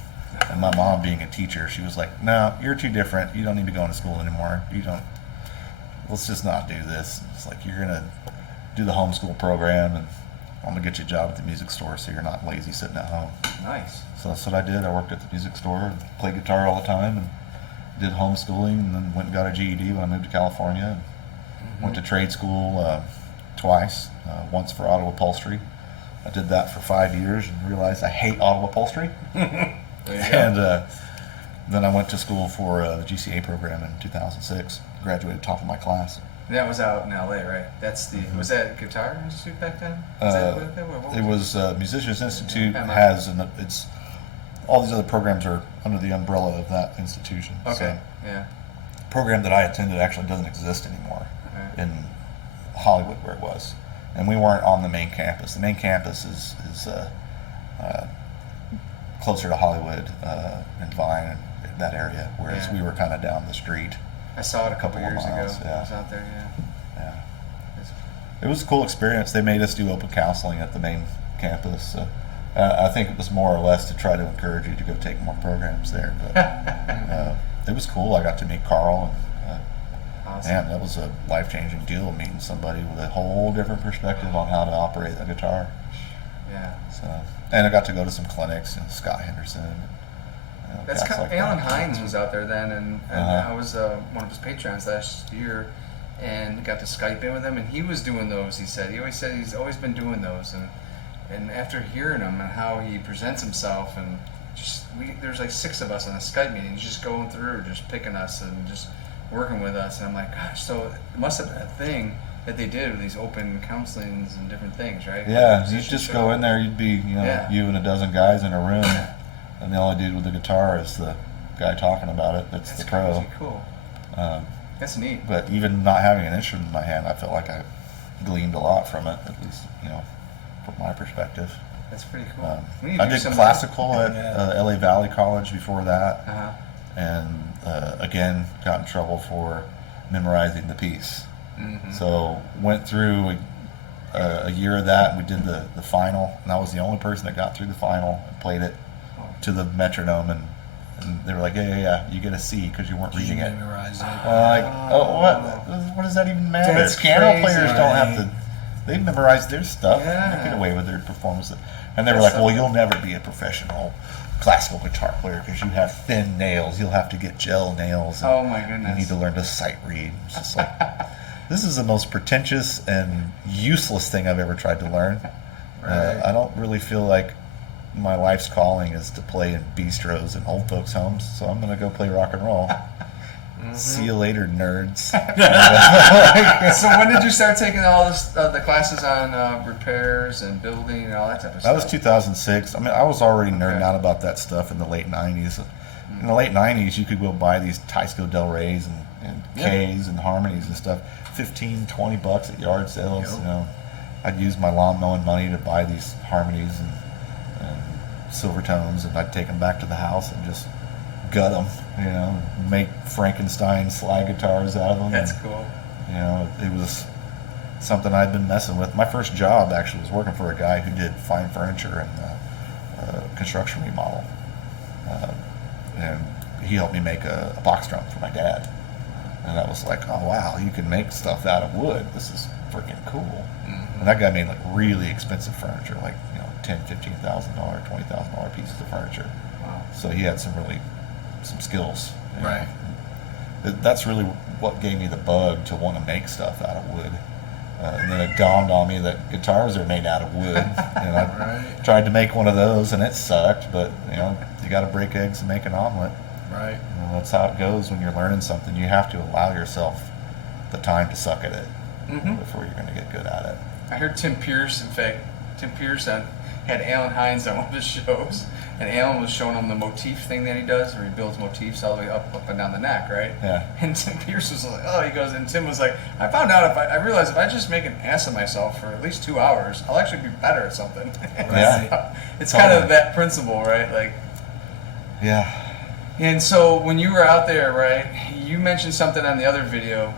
And my mom, being a teacher, she was like, "No, you're too different. You don't need to go into school anymore. Let's just not do this. It's like you're gonna do the homeschool program, and I'm gonna get you a job at the music store so you're not lazy sitting at home." Nice. So that's what I did. I worked at the music store, played guitar all the time, and did homeschooling, and then went and got a GED when I moved to California. And went to trade school twice, once for auto upholstery, I did that for 5 years and realized I hate auto upholstery. There you go. And then I went to school for the GCA program in 2006. Graduated top of my class. And that was out in LA, right? That's the was that Guitar Institute back then? Was that what It was Musicians Institute Yeah. has it's all these other programs are under the umbrella of that institution. Okay. So, Yeah. the program that I attended actually doesn't exist anymore Alright. in Hollywood where it was, and we weren't on the main campus. The main campus is closer to Hollywood and Vine and that area, whereas Yeah. we were kind of down the street. I saw it a couple Couple of years miles, ago. yeah. I was out there, yeah. Yeah. It's- It was a cool experience. They made us do open counseling at the main campus. So, I think it was more or less to try to encourage you to go take more programs there. But it was cool. I got to meet Carl, and Awesome. man, that was a life-changing deal. Meeting somebody with a whole different perspective on how to operate a guitar. Yeah. So, and I got to go to some clinics and Scott Henderson. That's guys kind like Alan that. Hines was out there then, and Uh-huh. I was one of his patrons last year, and got to Skype in with him, and he was doing those. He said he's always been doing those, and after hearing him and how he presents himself, and just there's like 6 of us on a Skype meeting, just going through, just picking us and just working with us, and I'm like, gosh, so it must have been a thing that they did with these open counselings and different things, right? Yeah, you just go in there. You'd be, Yeah. you and a dozen guys in a room, and the only dude with the guitar is the guy talking about it. That's the pro. crazy cool. Um, That's neat. but even not having an instrument in my hand, I felt like I gleaned a lot from it. At least, from my perspective. That's pretty cool. We need to I do did some- classical at Yeah. LA Valley College before that, Uh-huh. and again got in trouble for memorizing the piece. Mhm. So went through a year of that. We did the final, and I was the only person that got through the final and played it to the metronome, and they were like, yeah, you get a C because you weren't reading it. Memorize it. Like, what does that even matter? That's Piano crazy. players don't have Right. to. They memorize their stuff. Yeah. They get away with their performance. And they were That's like, well, so- you'll never be a professional classical guitar player because you have thin nails. You'll have to get gel nails. And Oh my you goodness. need to learn to sight read. It's just like, this is the most pretentious and useless thing I've ever tried to learn. Right. I don't really feel like my life's calling is to play in bistros and old folks' homes, so I'm going to go play rock and roll. See you later, nerds. So when did you start taking all this, the classes on repairs and building and all that type of That was stuff? 2006. I mean, I was already nerding Okay. out about that stuff in the late 90s. In the late 90s, you could go buy these Teisco Del Reys and Ks and Harmonies and stuff, $15-20 at yard sales. Yep. I'd use my lawn mowing money to buy these Harmonies and Silvertones, and I'd take them back to the house and just gut them, make Frankenstein slide guitars out of them. That's and, cool. It was something I'd been messing with. My first job actually was working for a guy who did fine furniture and construction remodel. And he helped me make a box drum for my dad. And that was like, oh wow, you can make stuff out of wood. This is freaking cool. And that guy made like really expensive furniture, like $10,000, $15,000, $20,000 pieces of furniture. Wow. So he had some skills. Right. That's really what gave me the bug to want to make stuff out of wood. And then it dawned on me that guitars are made out of wood. And I Right. tried to make one of those, and it sucked. But you got to break eggs and make an omelet. Right. That's how it goes when you're learning something. You have to allow yourself the time to suck at it before you're going to get good at it. I heard Tim Pierce, in fact, Tim Pierce had Alan Hines on one of his shows, and Alan was showing him the motif thing that he does, where he builds motifs all the way up and down the neck, right? Yeah. And Tim Pierce was like, oh, he goes, and Tim was like, I found out I realized if I just make an ass of myself for at least 2 hours, I'll actually be better at something. Yeah. It's kind of Totally. that principle, right? Like, Yeah. and so when you were out there, right, you mentioned something on the other video.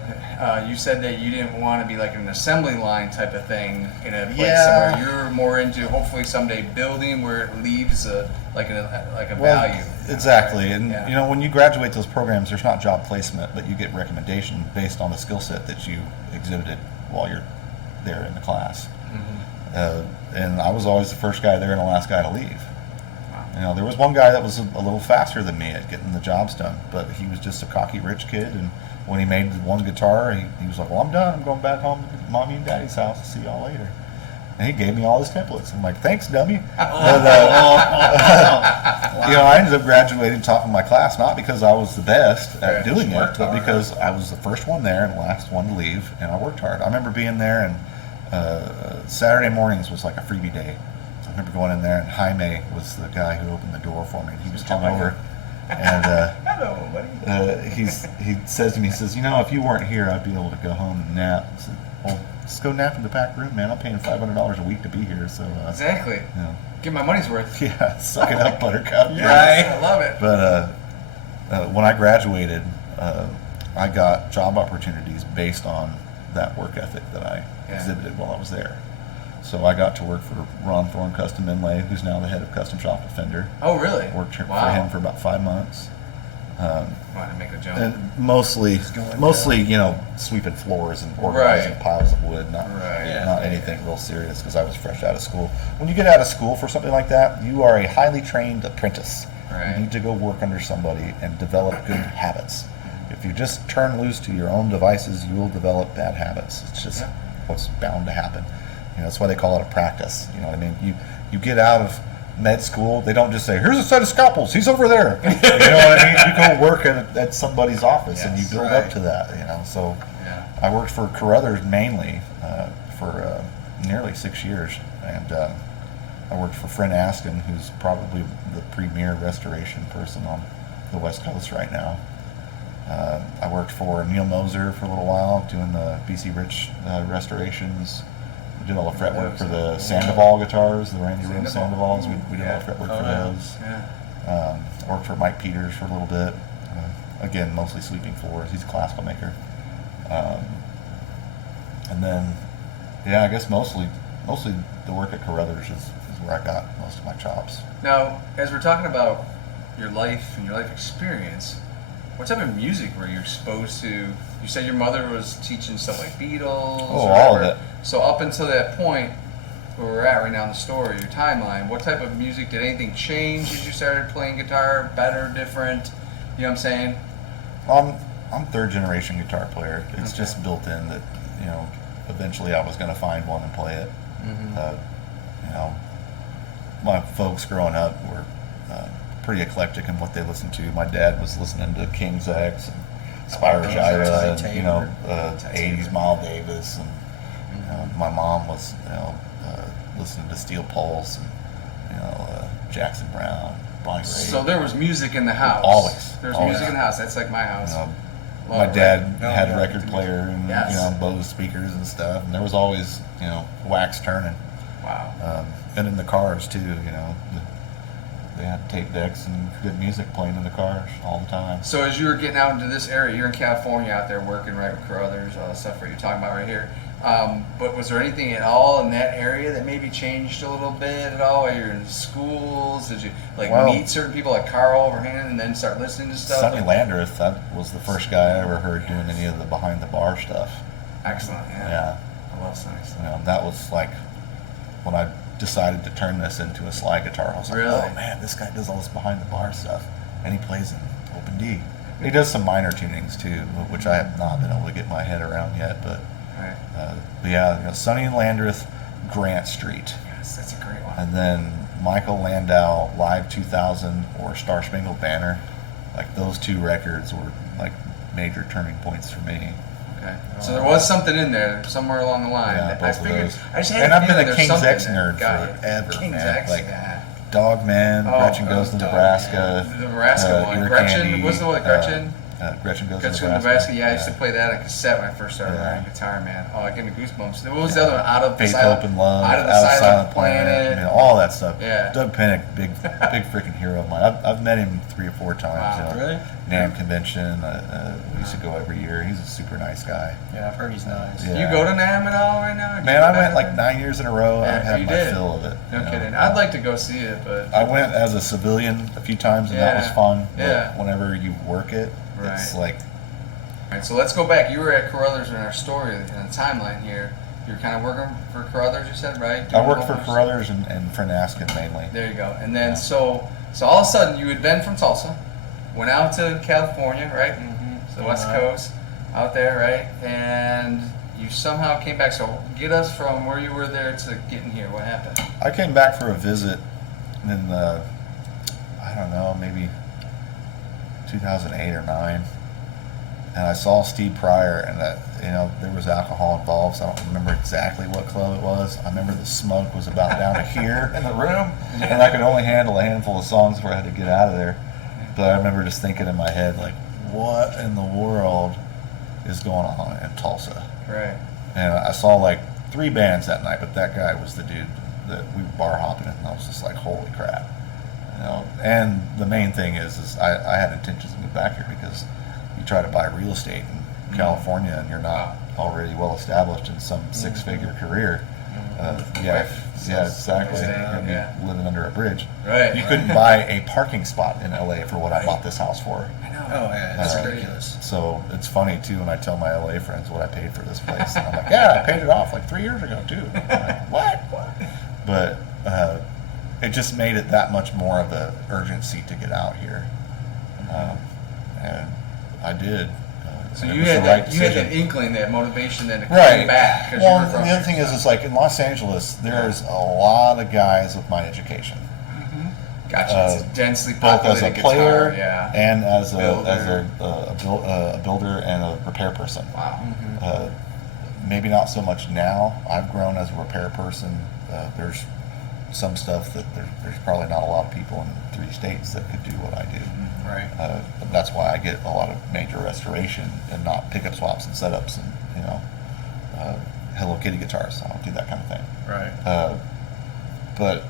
You said that you didn't want to be like an assembly line type of thing in a place Yeah. somewhere. You're more into hopefully someday building where it leaves a value. Exactly. And Yeah. when you graduate those programs, there's not job placement, but you get recommendation based on the skill set that you exhibited while you're there in the class. And I was always the first guy there and the last guy to leave. There was one guy that was a little faster than me at getting the jobs done, but he was just a cocky rich kid. And when he made one guitar, he was like, well, I'm done. I'm going back home to mommy and daddy's house. See y'all later. And he gave me all his templates. I'm like, thanks, dummy. But, Wow. you know, I ended up graduating top of my class, not because I was the best at Right. doing it, Worked but hard. because I was the first one there and the last one to leave, and I worked hard. I remember being there, and Saturday mornings was like a freebie day. So I remember going in there, and Jaime was the guy who opened the door for me, and he was hungover. And Hello, buddy. he says to me, he says, you know, if you weren't here, I'd be able to go home and nap. I said, well, just go nap in the back room, man. I'm paying $500 a week to be here, so Exactly. you know, Get my money's worth. yeah, suck it up, Buttercup. Yes, I love it. But when I graduated, I got job opportunities based on that work ethic that I exhibited while I was there. So I got to work for Ron Thorne Custom Inlay, who's now the head of Custom Shop Defender. Oh, really? Worked for Wow. him for about 5 months. Want to make a jump? And mostly, you know, sweeping floors and organizing Right. piles of wood, not Right. Yeah. not anything real serious, because I was fresh out of school. When you get out of school for something like that, you are a highly trained apprentice. Right. You need to go work under somebody and develop good habits. If you just turn loose to your own devices, you will develop bad habits. It's just what's bound to happen. You know, that's why they call it a practice. You know what I mean? You get out of med school, they don't just say, here's a set of scalpels, he's over there. You know what I mean? You go work at somebody's office and you Yes, build right. up to that, you know. So Yeah. I worked for Carruthers mainly for nearly 6 years. And I worked for Fred Askin, who's probably the premier restoration person on the West Coast right now. I worked for Neil Moser for a little while, doing the BC Rich restorations. We did all the fretwork for the Sandoval guitars, the Randy Rose Sandovals. We did all the fretwork for those. Yeah. I worked for Mike Peters for a little bit. Again, mostly sweeping floors. He's a classical maker. And then, yeah, I guess mostly the work at Carruthers is where I got most of my chops. Now, as we're talking about your life and your life experience, what type of music were you exposed to? You said your mother was teaching stuff like Beatles. Oh, or all of whatever. it. So up until that point, where we're at right now in the story, your timeline, what type of music, did anything change as you started playing guitar? Better, different? You know what I'm saying? I'm third generation guitar player. It's Okay. just built in that, you know, eventually I was going to find one and play it. You know, my folks growing up were pretty eclectic in what they listened to. My dad was listening to King's X and Spyro Gyra, and, you know, 80s Miles Davis, and my mom was, you know, listening to Steel Pulse and, you know, Jackson Brown, Bonnie Raitt. So there was music in the house. Always. There's Always. music in the house. That's like my house. You know, Love my it. dad No, had a yeah, record player and, Yes. you know, Bose speakers and stuff, and there was always, you know, wax turning. Wow. And in the cars too, you know, they had tape decks and good music playing in the cars all the time. So as you were getting out into this area, you're in California out there working right with Carruthers, all the stuff that you're talking about right here. But was there anything at all in that area that maybe changed a little bit at all while you're in schools? Did you Well, meet certain people like Carl overhand and then start listening to stuff? Sonny Landreth, that was the first guy I ever heard doing any of the behind the bar stuff. Excellent, yeah. Yeah, I love Sonny you stuff. know, that was like when I decided to turn this into a slide guitar. I was like, Really? oh man, this guy does all this behind the bar stuff, and he plays in open D. He does some minor tunings too, which I have not been able to get my head around yet. But Right. yeah, you know, Sonny and Landreth, Grant Street, Yes, that's a great one. and then Michael Landau, Live 2000 or Star Spangled Banner. Like those two records were like major turning points for me. Okay. So there was something in there somewhere along the line. Yeah, that both I of figured. those. I just had And a I've been feeling a there's King's something X there. nerd Got it. forever, King's man. X, Like, yeah. Dogman, Oh, Gretchen Goes to Nebraska. The Nebraska one. Ear Gretchen, Candy, what's the one with Gretchen? Gretchen Goes Gretchen to Nebraska. Yeah, I used to play that on cassette when I first started Yeah. learning guitar, man. Oh, it gave me goosebumps. What was the other one? Out of the Faith, Silent, Hope, and Love, Out of the Silent Planet. I mean, all that stuff. Yeah. Doug Pinnick, big freaking hero of mine. I've met him 3 or 4 times. Wow. You know, Really? NAMM convention. We used to go every year. He's a super nice guy. Yeah, I've heard he's nice. Yeah. You go to NAMM at all right now? Did you Man, go I back went up like there? 9 years in a row. Yeah, I've had you my did. fill of it. No you know. kidding. I'd like to go see it, but I went as a civilian a few times, and that was Yeah. fun. But Yeah. whenever you work it, it's Right. like, all right, so let's go back. You were at Carruthers in our story in the timeline here. You were kind of working for Carruthers, you said, right? I worked for Doing Carruthers and Fred Askin mainly. There you go. And then Yeah. so all of a sudden you had been from Tulsa, went out to California, right? Mm-hmm. So the West Coast, out there, right? And you somehow came back. So get us from where you were there to getting here. What happened? I came back for a visit in I don't know, maybe 2008 or 9, and I saw Steve Pryor, and there was alcohol involved. So I don't remember exactly what club it was. I remember the smoke was about down to here in the room, and I could only handle a handful of songs before I had to get out of there. But I remember just thinking in my head, like, what in the world is going on in Tulsa? Right. And I saw like 3 bands that night, but that guy was the dude that we were bar hopping, and I was just like, holy crap. And the main thing is I had intentions to move back here because you try to buy real estate in California and you're not already well established in some 6-figure career. Yeah, exactly. You'd be living under a bridge. Right. You couldn't buy a parking spot in LA for what I bought this house for. I know. Oh, yeah, that's ridiculous. So it's funny too when I tell my LA friends what I paid for this place. And I'm like, yeah, I paid it off like 3 years ago too. I'm like, what? But it just made it that much more of an urgency to get out here, and I did. So it you was had the right that, you had decision. that inkling, that motivation, then to come Right. back. 'Cause Well, you were from the other thing is like in Los Angeles, there's a lot of guys with my education, Gotcha. It's a densely both as populated a player guitar, yeah. and as Builder. a builder and a repair person. Wow. Maybe not so much now. I've grown as a repair person. There's some stuff that there's probably not a lot of people in 3 states that could do what I do. Right. That's why I get a lot of major restoration and not pickup swaps and setups and Hello Kitty guitars. I don't do that kind of thing. Right. But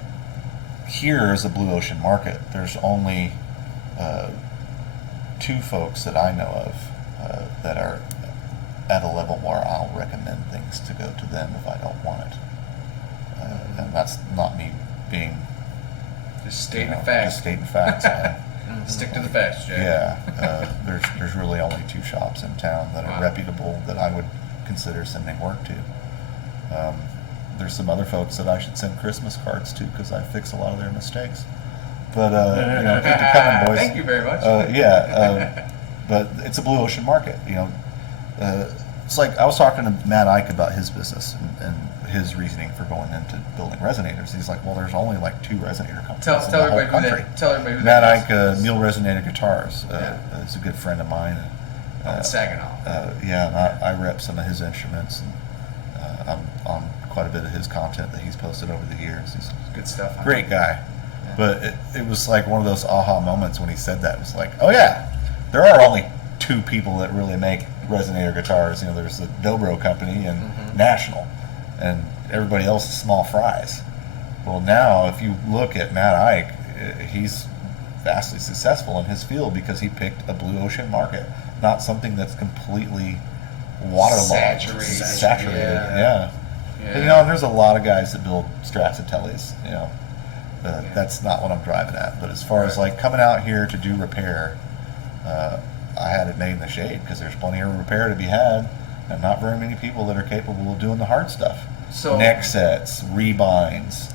here is a blue ocean market. There's only 2 folks that I know of that are at a level where I'll recommend things to go to them if I don't want it. And that's not me being Just stating just facts. stating facts. Man. Stick to the facts, Jay. Yeah, there's really only 2 shops in town that are Wow. reputable that I would consider sending work to. There's some other folks that I should send Christmas cards to because I fix a lot of their mistakes. But keep it coming, boys. Thank you very much. But it's a blue ocean market. It's like I was talking to Matt Ike about his business and his reasoning for going into building resonators. He's like, well, there's only like 2 resonator companies Tell in the whole everybody country. tell everybody who Matt that Ike, is. Mule Resonator Guitars, is a good friend of mine. Up in Saginaw. And I rep some of his instruments, and I'm on quite a bit of his content that he's posted over the years. He's Good stuff. a great guy. But it was like one of those aha moments when he said that. It was like, oh yeah, there are only 2 people that really make resonator guitars. There's the Dobro company and National, and everybody else is small fries. Well, now if you look at Matt Ike, he's vastly successful in his field because he picked a blue ocean market, not something that's completely waterlogged, saturated. Yeah. And there's a lot of guys that build Stratoteles. That's not what I'm driving at. But as far as like coming out here to do repair, I had it made in the shade because there's plenty of repair to be had, and not very many people that are capable of doing the hard stuff. So neck sets, rebinds,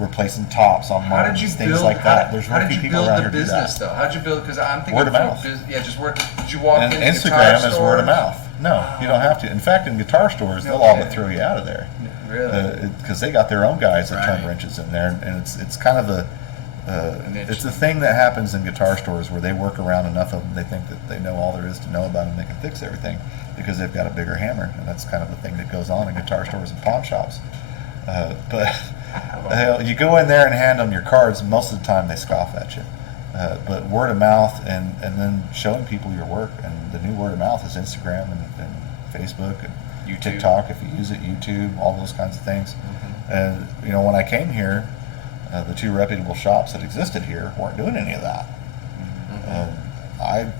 replacing tops on how did models, you things build? like that. There's how very did few you people build around the here do business that. though? How'd you build? Because I'm thinking Word of mouth. Just word. Did you walk And into Instagram guitar is word of stores? mouth. No, you don't have to. In fact, in guitar stores, they'll all but throw you out of there. Really? Because they got their own guys that turn Right. wrenches in there, and it's kind of it's a thing that happens in guitar stores where they work around enough of them. They think that they know all there is to know about them. They can fix everything because they've got a bigger hammer, and that's kind of the thing that goes on in guitar stores and pawn shops. But you go in there and hand them your cards, and most of the time they scoff at you. But word of mouth and then showing people your work, and the new word of mouth is Instagram and Facebook and YouTube. TikTok if you use it, YouTube, all those kinds of things. And when I came here, the 2 reputable shops that existed here weren't doing any of that. And I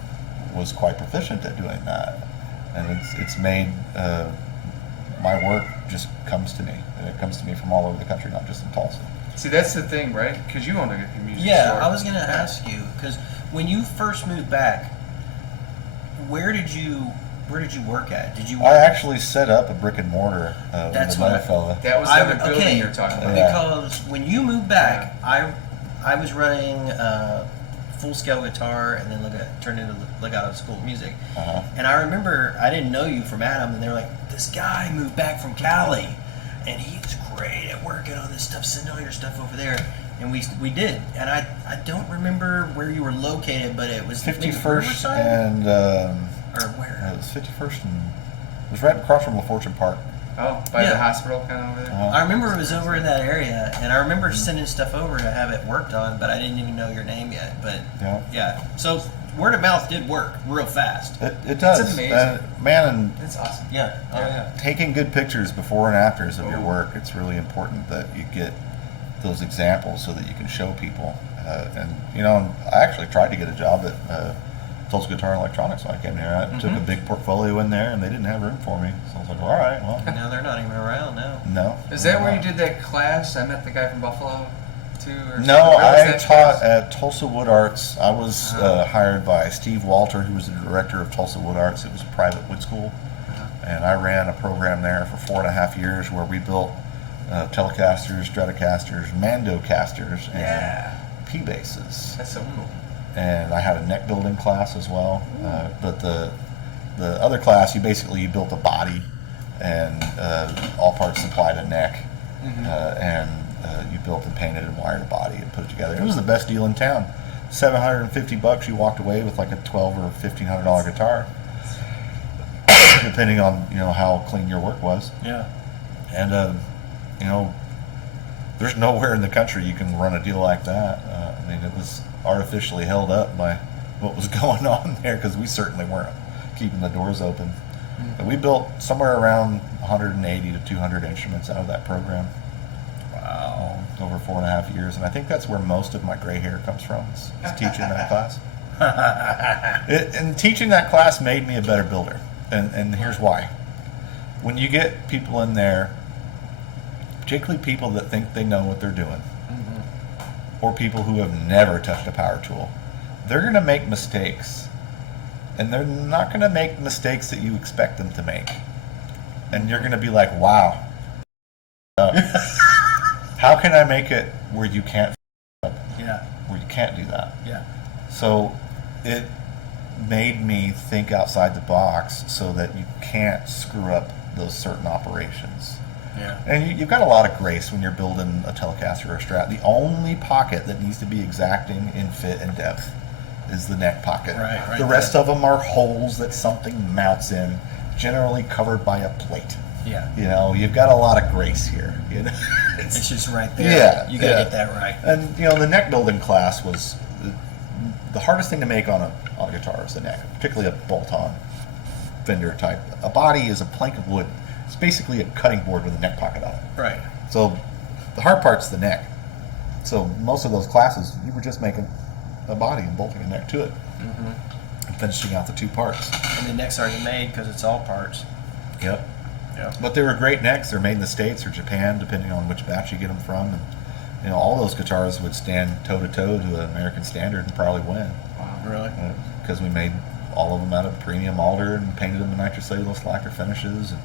was quite proficient at doing that, and it's made my work just comes to me, and it comes to me from all over the country, not just in Tulsa. See, that's the thing, right? Because you own a music store. Yeah, I was going to ask you, because when you first moved back, where did you work at? Did you work I actually set up a brick and mortar with That's another what I- fella. That was the other building you're talking about. Yeah. Because when you moved back, I was running Full Scale Guitar, and then turned into like out of school of music. Uh-huh. And I remember I didn't know you from Adam, and they were like, this guy moved back from Cali, and he's great at working on this stuff. Send all your stuff over there. And we did. And I don't remember where you were located, but it was 51st Riverside? and Or where? it was 51st and it was right across from La Fortune Park. Oh, by Yeah. the hospital kind of over there. Uh-huh. I remember it was over in that area, and I remember sending stuff over to have it worked on, but I didn't even know your name yet. But Yeah. So word of mouth did work real fast. It does. It's amazing. Man, and It's awesome. Yeah. Oh yeah. taking good pictures before and afters of your Oh. work, it's really important that you get those examples so that you can show people. And you know, I actually tried to get a job at Tulsa Guitar and Electronics when I came here. I took a big portfolio in there, and they didn't have room for me. So I was like, all right, well, Now they're not even around now. no. Is that where you did that class? I met the guy from Buffalo, too. Or No, something? Where was I that taught class? at Tulsa Wood Arts. I was hired by Steve Walter, who was the director of Tulsa Wood Arts. It was a private wood school. And I ran a program there for 4.5 years where we built Telecasters, Stratocasters, Mandocasters, and Yeah. P-basses. That's so cool. And I had a neck building class as well. But the other class, you built a body, and all parts supplied a neck, and you built and painted and wired a body and put it together. It was the best deal in town. $750. You walked away with like a $1,200 or $1,500 guitar, depending on how clean your work was. Yeah. And there's nowhere in the country you can run a deal like that. I mean, it was artificially held up by what was going on there, because we certainly weren't keeping the doors open. But we built somewhere around 180 to 200 instruments out of that program. Wow. Over 4.5 years, and I think that's where most of my gray hair comes from, is teaching that class. And teaching that class made me a better builder, and here's why. When you get people in there, particularly people that think they know what they're doing, or people who have never touched a power tool, they're going to make mistakes, and they're not going to make mistakes that you expect them to make, and you're going to be like, wow, how can I make it where you can't Yeah. where you can't do that? Yeah. So it made me think outside the box so that you can't screw up those certain operations. Yeah. And you've got a lot of grace when you're building a Telecaster or a Strat. The only pocket that needs to be exacting in fit and depth is the neck pocket. Right the rest of them are holes that something mounts in, generally covered by a plate. Yeah. You've got a lot of grace here. It's just right there. Yeah, You gotta yeah. get that right. And the neck building class was the hardest thing to make on a guitar is the neck, particularly a bolt-on fender type. A body is a plank of wood. It's basically a cutting board with a neck pocket on it. Right. So the hard part's the neck. So most of those classes, you were just making a body and bolting a neck to it, and finishing out the two parts. And the neck's already made because it's all parts. Yep. Yeah. But they were great necks. They're made in the States or Japan, depending on which batch you get them from. And all those guitars would stand toe to toe to an American standard and probably win, Wow. Really? because we made all of them out of premium alder and painted them in nitrocellulose lacquer finishes. And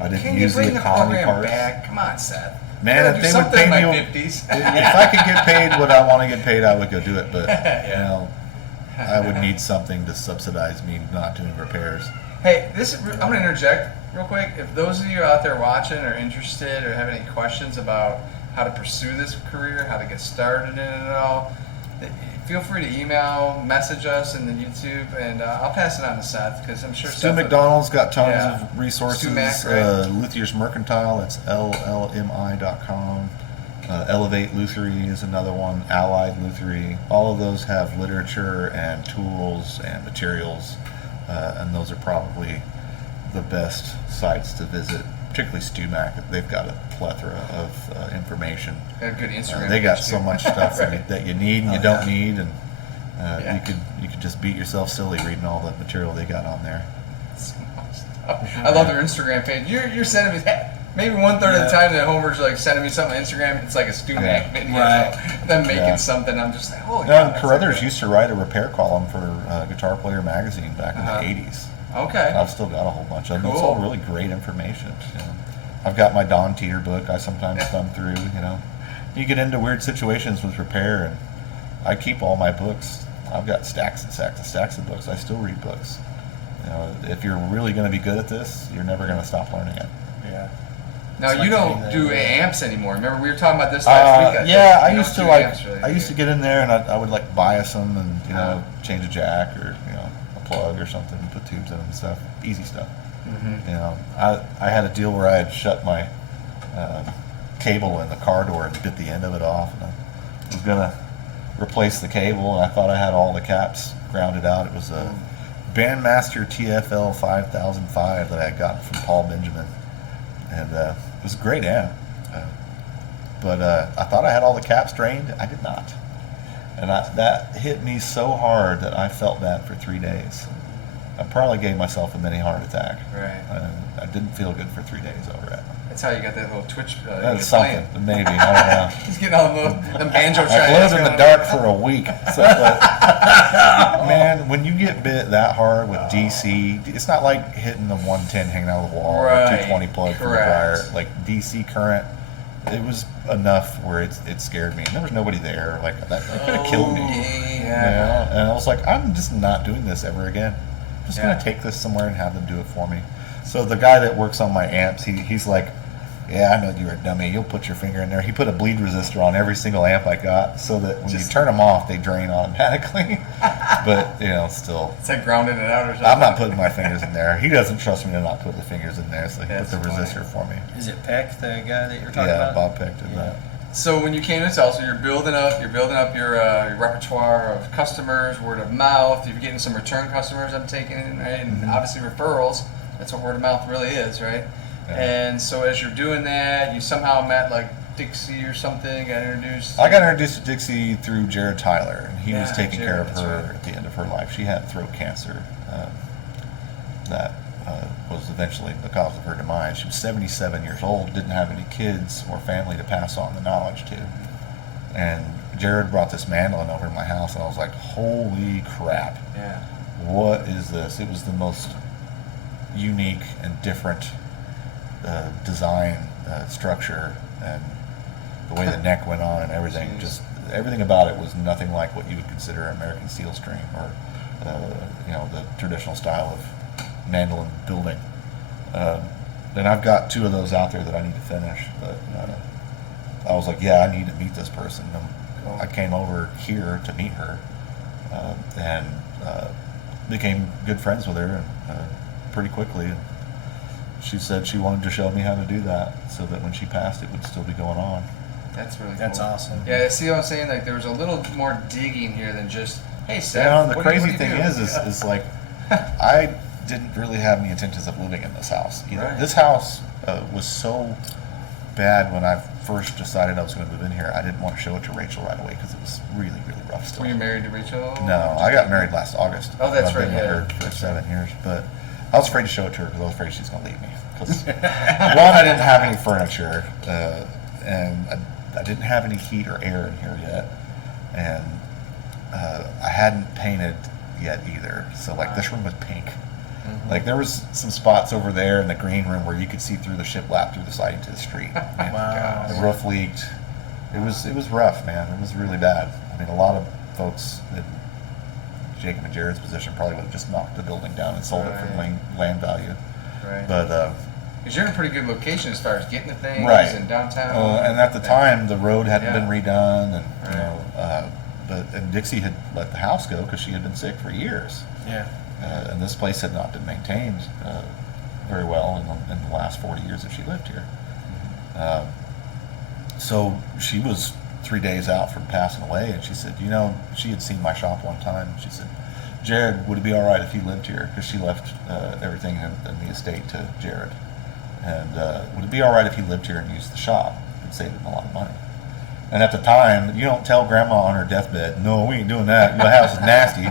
I didn't Can you use bring the the economy program parts. back? Come on, Seth. Man, You if gotta they do would something pay in me, my if 50s. I could get paid what I want to get paid, I would go do it. But Yeah. I would need something to subsidize me not doing repairs. Hey, I'm going to interject real quick. If those of you out there watching are interested or have any questions about how to pursue this career, how to get started in it at all, feel free to email, message us in the YouTube, and I'll pass it on to Seth, because I'm sure Stu Seth would- McDonald's got tons Yeah. of resources. Stu Mac, right? Luthier's Mercantile, it's llmi.com. Elevate Lutherie is another one. Allied Lutherie. All of those have literature and tools and materials, and those are probably the best sites to visit. Particularly StuMac, they've got a plethora of information. Got a good Instagram. They got page, so too. much stuff Right. that you need and you Oh, don't yeah. need, and Yeah. you could just beat yourself silly reading all the material they got on there. I love their Instagram page. You're sending me maybe 1/3 of the time that Homer's like sending me something on Instagram. It's like a StuMac Yeah. video. Right. Them making Yeah. something. I'm just like, holy. No, cow, and that's Carruthers okay. used to write a repair column for Guitar Player magazine back in Uh-huh. the 80s. Okay. I've still got a whole bunch of them. It's Cool. all really great information. I've got my Don Teeter book I sometimes thumb through. You get into weird situations with repair, and I keep all my books I've got stacks and stacks of books. I still read books. You know, if you're really going to be good at this, you're never going to stop learning it. Yeah. Now It's you like don't anything, do yeah. amps anymore. Remember we were talking about this last week. Yeah, I You used to don't do like. amps really, I used to get in there and I would like bias them and change a jack or a plug or something and put tubes in them and stuff. Easy stuff. Mm-hmm. You know, I had a deal where I had shut my cable in the car door and bit the end of it off, and I was gonna replace the cable, and I thought I had all the caps grounded out. It was a Bandmaster TFL 5005 that I had gotten from Paul Benjamin, and it was a great amp. But I thought I had all the caps drained. I did not, and that hit me so hard that I felt bad for 3 days. I probably gave myself a mini heart attack. Right. I didn't feel good for 3 days over it. That's how you got that little twitch. That's something, maybe. I don't know. He's getting all the banjo I triads lived in the going dark on. for a week. So, man, when you get bit that hard with DC, it's not like hitting the 110 hanging out of the wall or Right. 220 plug from the Correct. dryer. Like DC current, it was enough where it scared me. And there was nobody there. Like that could have killed me. Yeah. You know? And I was like, I'm just not doing this ever again. I'm just Yeah. gonna take this somewhere and have them do it for me. So the guy that works on my amps, he's like, yeah, I know you're a dummy. You'll put your finger in there. He put a bleed resistor on every single amp I got, so that when you turn them off, they drain automatically. But still, It's like grounding it out or something. I'm not putting my fingers in there. He doesn't trust me to not put the fingers in there, so he That's put the funny. resistor for me. Is it Peck, the guy that you're talking Yeah, about? Bob Peck did Yeah. that. So when you came to Tulsa, you're building up your repertoire of customers, word of mouth. You're getting some return customers, I'm taking in, right? And obviously referrals. That's what word of mouth really is, right? Yeah. And so as you're doing that, you somehow met like Dixie or something, got introduced. I got introduced to Dixie through Jared Tyler, and he was Yeah, taking care Jared, of that's her right. at the end of her life. She had throat cancer that was eventually the cause of her demise. She was 77 years old, didn't have any kids or family to pass on the knowledge to. And Jared brought this mandolin over to my house, and I was like, holy crap, Yeah. what is this? It was the most unique and different design, structure, and the way the neck went on and everything. Jeez. Just everything about it was nothing like what you would consider American steel string or the traditional style of mandolin building. And I've got 2 of those out there that I need to finish, but I was like, yeah, I need to meet this person. And I came over here to meet her, and became good friends with her pretty quickly. And she said she wanted to show me how to do that, so that when she passed, it would still be going on. That's really That's cool. awesome. Yeah, see what I'm saying? Like there was a little more digging here than just, hey Seth. The what crazy do you thing do? is like, I didn't really have any intentions of living in this house either. Right. This house was so bad when I first decided I was going to move in here. I didn't want to show it to Rachel right away because it was really, really rough still. Were you married to Rachel? No, I got married last August. Oh, that's I've been right, with yeah. her for 7 years, but I was afraid to show it to her because I was afraid she's going to leave me. Because one, I didn't have any furniture, and I didn't have any heat or air in here yet, and I hadn't painted yet either. So like this room was pink. Mm-hmm. Like there was some spots over there in the green room where you could see through the shiplap through the siding to the street. And Wow. the roof leaked. It was rough, man. It was really bad. I mean, a lot of folks in Jacob and Jared's position probably would have just knocked the building down and sold it for Right. land value. Right. But Because you're in a pretty good location as far as getting to things Right. and downtown. and at the time the road hadn't Yeah. been redone, and Right. and Dixie had let the house go because she had been sick for years. Yeah. And this place had not been maintained very well in the last 40 years that she lived here. So she was 3 days out from passing away, and she said, she had seen my shop one time, and she said, Jared, would it be all right if he lived here? Because she left everything in the estate to Jared. And would it be all right if he lived here and used the shop? It'd save him a lot of money. And at the time, you don't tell grandma on her deathbed, no, we ain't doing that. Your house is nasty.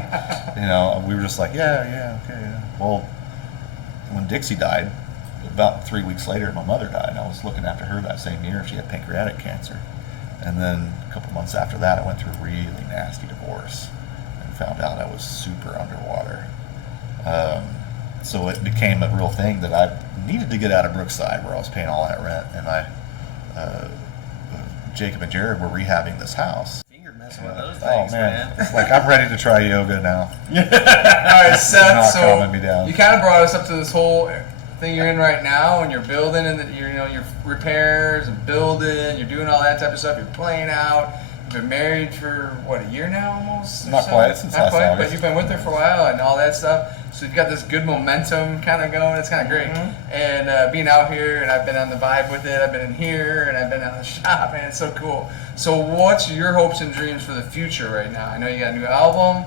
We were just like, yeah, okay. Yeah. Well, when Dixie died, about 3 weeks later, my mother died. And I was looking after her that same year. She had pancreatic cancer. And then a couple months after that, I went through a really nasty divorce and found out I was super underwater. So it became a real thing that I needed to get out of Brookside, where I was paying all that rent. And Jacob and Jared were rehabbing this house. Finger messing with those Thanks, man. man. It's like I'm ready to try yoga now. All right, Seth. Not So calming me down. you kind of brought us up to this whole thing you're in right now, and you're building, and your repairs and building. You're doing all that type of stuff. You're playing out. You've been married for what, a year now, almost? Or Not so? quite, since Not last quite, August. but you've been with her for a while and all that stuff. So you've got this good momentum kind of going. It's kind of great. And being out here, and I've been on the vibe with it. I've been in here, and I've been on the shop, man. It's so cool. So what's your hopes and dreams for the future right now? I know you got a new album.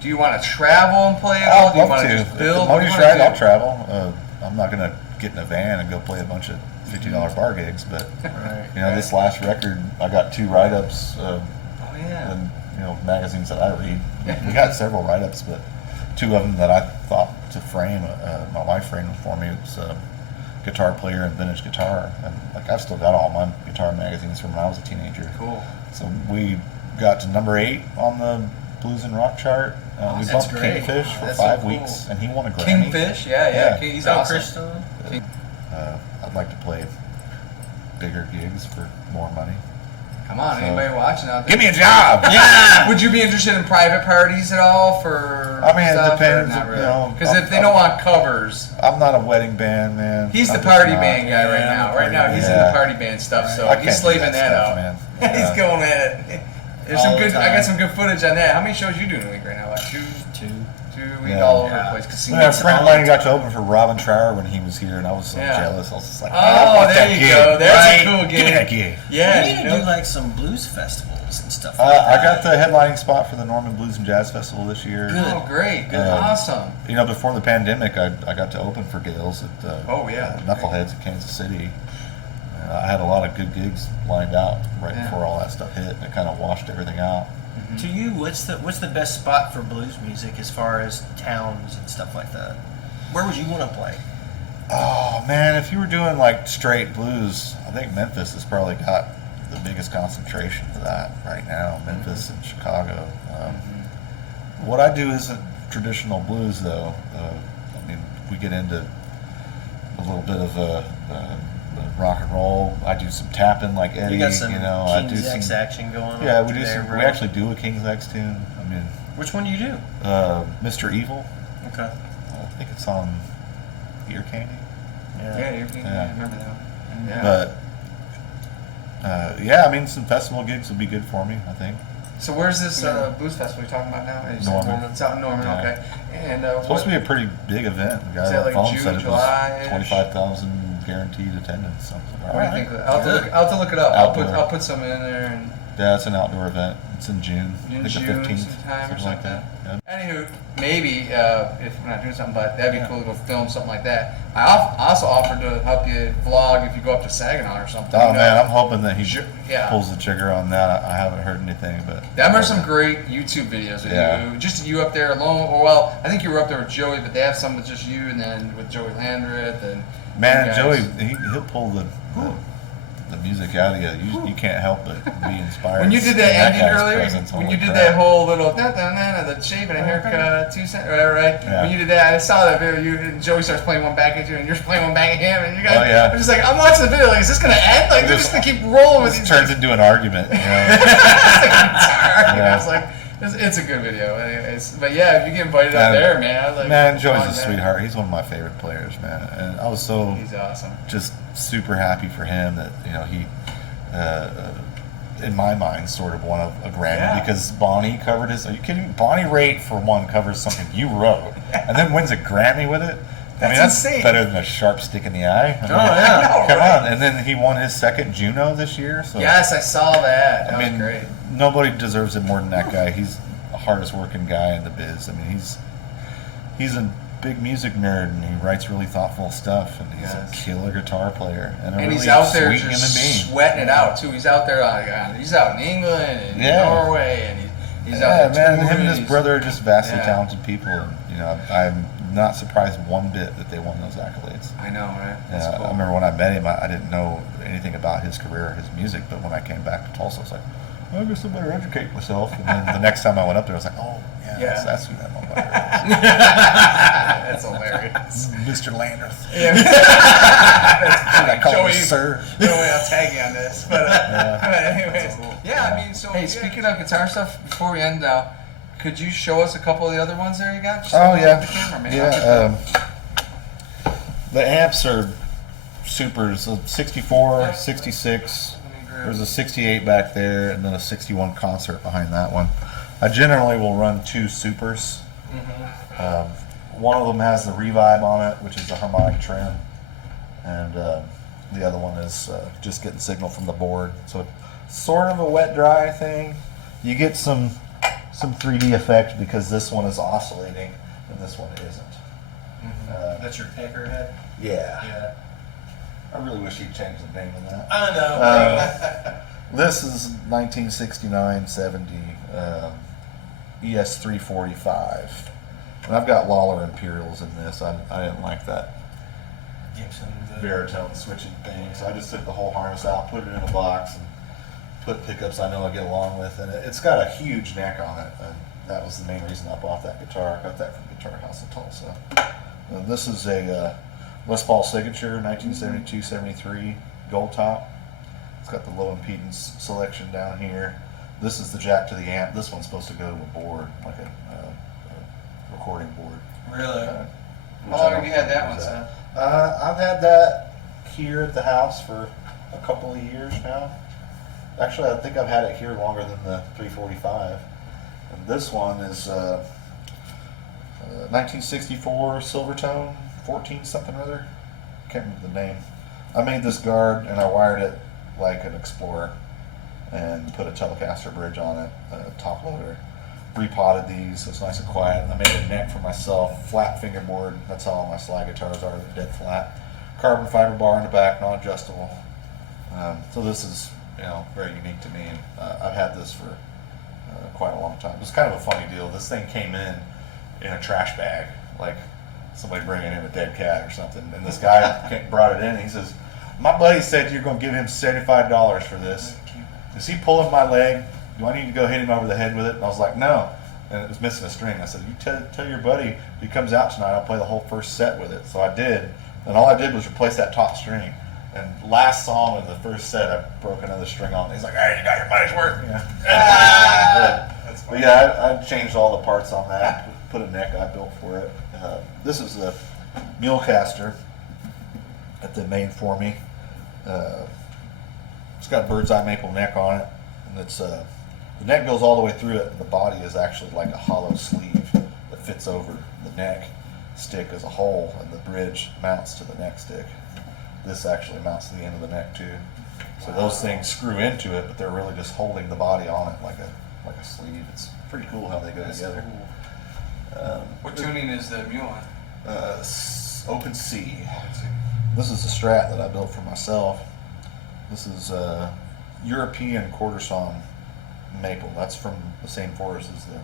Do you want to travel and play it all? Do you I'd love want to. just If build? the What do you money's wanna right, do? I'll travel. I'm not going to get in a van and go play a bunch of $50 bar gigs, but Right. this last record, I got 2 write-ups. Oh yeah. In, magazines that I read. We got several write-ups, but 2 of them that I thought to frame, my wife framed them for me. It was Guitar Player and Vintage Guitar, and like I've still got all my guitar magazines from when I was a teenager. Cool. So we got to number 8 on the Blues and Rock chart. We That's bumped great. Kingfish for That's so 5 cool. weeks, and he won a Grammy. Kingfish, yeah. Yeah. He's Oh, awesome. Crystal. I'd like to play bigger gigs for more money. Come on, So- anybody watching out there? Give me a job! Yeah. Would you be interested in private parties at all for? I mean, it stuff, or depends, Not really. you know, Because if they don't want covers, I'm not a wedding band man. he's the I'm just party not. band guy right Yeah, now. I'm a Right now, party he's band. in the Yeah. party band stuff, so I can't he's do slaving that stuff, out. man. He's Yeah. going at it. There's All some the good. I time. got some good footage on that. How many shows you doing a week right now? Like two weeks Yeah. all over Yeah. the place. Casino. Yeah, a friend of mine got to open for Robin Trower when he was here, and I was so Yeah. jealous. I was just like, I Oh, want there that you gig. go. That's Right. a cool Give me that gig. gig. Yeah. You need to you know? do like some blues festivals and stuff. I Like that. got the headlining spot for the Norman Blues and Jazz Festival this year. Good. Oh, great. Good. Um, Awesome. Before the pandemic, I got to open for Gales at Oh, yeah. Knuckleheads in Kansas City. I had a lot of good gigs lined out right Yeah. before all that stuff hit, and it kind of washed everything out. To you, what's the best spot for blues music as far as towns and stuff like that? Where would you want to play? Oh man, if you were doing like straight blues, I think Memphis has probably got the biggest concentration for that right now. Memphis and Chicago. What I do isn't traditional blues though. We get into a little bit of rock and roll. I do some tapping like Eddie. You got some I do King's X some. action going on. Yeah, we do there, some. bro. We actually do a King's X tune. Which one do you do? Mr. Evil. Okay. I think it's on Ear Candy. Yeah, I remember that one. Yeah. But some festival gigs would be good for me, I think. So where's this blues festival you're talking about now? You said Norman. It's out in Norman, Yeah. okay. And It's supposed to be a pretty big event. The guy Is on that the like phone June, said it July-ish? was 25,000 guaranteed attendance. So I was like, What all do you right. think? I'll Good. have to look it up. Outdoor. I'll put some in there and Yeah, it's an outdoor event. It's in June. in I think June the 15th, sometime or like that. something. Yeah. Anywho, maybe if we're not doing something, but that'd be Yeah. cool to go film something like that. I also offered to help you vlog if you go up to Saginaw or something. Oh you know? man, I'm hoping that he Yeah. pulls the trigger on that. I haven't heard anything, but Them are some great YouTube videos of Yeah. you. Just you up there alone. Or, well, I think you were up there with Joey, but they have some with just you, and then with Joey Landreth and man, you guys. Joey, he'll pull the music out of you. You can't help but be inspired. When you did that ending guy's earlier, presence, when holy you did crap. that whole little the shaving a haircut, 2 cents, right? Yeah. When you did that, I saw that video. You and Joey starts playing one back at you, and you're playing one back at him, and you guys. Oh, yeah. I'm just like, I'm watching the video. Like, is this gonna end? Like, they're just gonna keep rolling with This these. turns into an argument. You know? I was like, it's a good video. But yeah, if you get invited up there, man. Like, Man, Joey's come a on, sweetheart. He's one of my favorite players, man. And I was so He's awesome. just super happy for him that he, in my mind, sort of won a Grammy Yeah. because Bonnie covered his. Are you kidding? Bonnie Raitt for one covers something you wrote, and then wins a Grammy with it. That's that's insane. better than a sharp stick in the eye. I mean, yeah. I know, come right? on. And then he won his second Juno this year. So Yes, I saw that. That I mean, was great. nobody deserves it more than that guy. He's the hardest working guy in the biz. I mean, he's a big music nerd, and he writes really thoughtful stuff, and he's Yes. a killer guitar player, and a And really he's out there sweet human just being. sweating it out too. He's out there he's out in England and Yeah. Norway, and he's out Yeah, there man, him and touring, his he's- brother are just vastly Yeah. talented people, and I'm not surprised one bit that they won those accolades. I know, right? That's Yeah, cool. I remember when I met him, I didn't know anything about his career or his music, but when I came back to Tulsa, I was like, I guess I better educate myself. And then the next time I went up there, I was like, oh, Yeah. that's who that motherfucker That's hilarious. is. Mr. Landreth. Yeah. I call Joey, him sir. Joey, I'll tag you on this. But anyways, yeah, I mean, so. Hey, Speaking of guitar stuff, before we end, could you show us a couple of the other ones there you got? Just Oh hold yeah, the camera, man. the amps are super. So 64, Yeah. 66. Let me grab- There's a 68 back there, and then a 61 concert behind that one. I generally will run two supers. One of them has the revibe on it, which is the harmonic trim, and the other one is just getting signal from the board. So sort of a wet dry thing. You get some 3D effect because this one is oscillating and this one isn't. That's your pecker head? Yeah. Yeah. I really wish he'd change the name of that. I know. This is 1969-70 ES345. And I've got Lawler Imperials in this. I didn't like that Gibson. baritone switching thing, so I just took the whole harness out, put it in a box, and put pickups I know I get along with. And it's got a huge neck on it, and that was the main reason I bought that guitar. I got that from Guitar House in Tulsa. And this is a Les Paul Signature 1972-73 gold top. It's got the low impedance selection down here. This is the jack to the amp. This one's supposed to go to a board, like a recording board. Really? How long have you had that one, Seth? I've had that here at the house for a couple of years now. Actually, I think I've had it here longer than the 345. And this one is 1964 Silvertone 14 something or other. Can't remember the name. I made this guard and I wired it like an Explorer and put a Telecaster bridge on it, a top loader. Repotted these so it's nice and quiet. I made a neck for myself, flat fingerboard. That's how all my slide guitars are, they're dead flat. Carbon fiber bar in the back, non-adjustable. So this is, very unique to me. And, I've had this for quite a long time. It's kind of a funny deal. This thing came in a trash bag, like somebody bringing in a dead cat or something. And this guy brought it in and he says, "My buddy said you're going to give him $75 for this. Is he pulling my leg? Do I need to go hit him over the head with it?" And I was like, "No." And it was missing a string. I said, "You tell your buddy if he comes out tonight, I'll play the whole first set with it." So I did. And all I did was replace that top string. And last song of the first set, I broke another string on. He's like, "Hey, you got your money's worth." That's But funny. yeah, I changed all the parts on that. Put a neck I built for it. This is a Mulecaster that they made for me. It's got a bird's eye maple neck on it, and it's the neck goes all the way through it, and the body is actually like a hollow sleeve that fits over the neck stick as a whole, and the bridge mounts to the neck stick. This actually mounts to the end of the neck too. So those things screw into it, but they're really just holding the body on it like a sleeve. It's pretty cool how they go together. What tuning is the mule on? Open C. This is a Strat that I built for myself. This is European quarter sawn maple. That's from the same forest as the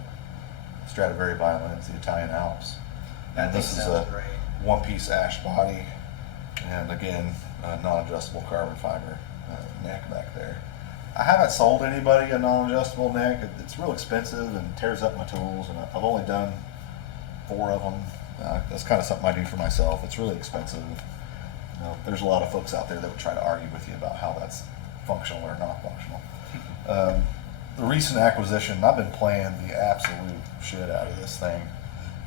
Stradivari violins, the Italian Alps. And this is a one-piece ash body, and again, non-adjustable carbon fiber neck back there. I haven't sold anybody a non-adjustable neck. It's real expensive and tears up my tools, and I've only done 4 of them. That's kind of something I do for myself. It's really expensive. There's a lot of folks out there that would try to argue with you about how that's functional or not functional. The recent acquisition, I've been playing the absolute shit out of this thing.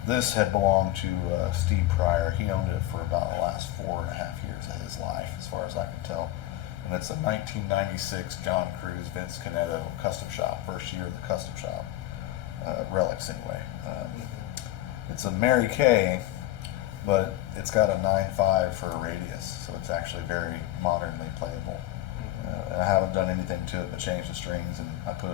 This had belonged to Steve Pryor. He owned it for about the last 4.5 years of his life, as far as I can tell. And it's a 1996 John Cruz Vince Canetto custom shop, first year of the custom shop. Relics anyway. It's a Mary Kay, but it's got a 9.5 for a radius, so it's actually very modernly playable. And I haven't done anything to it but change the strings, and I put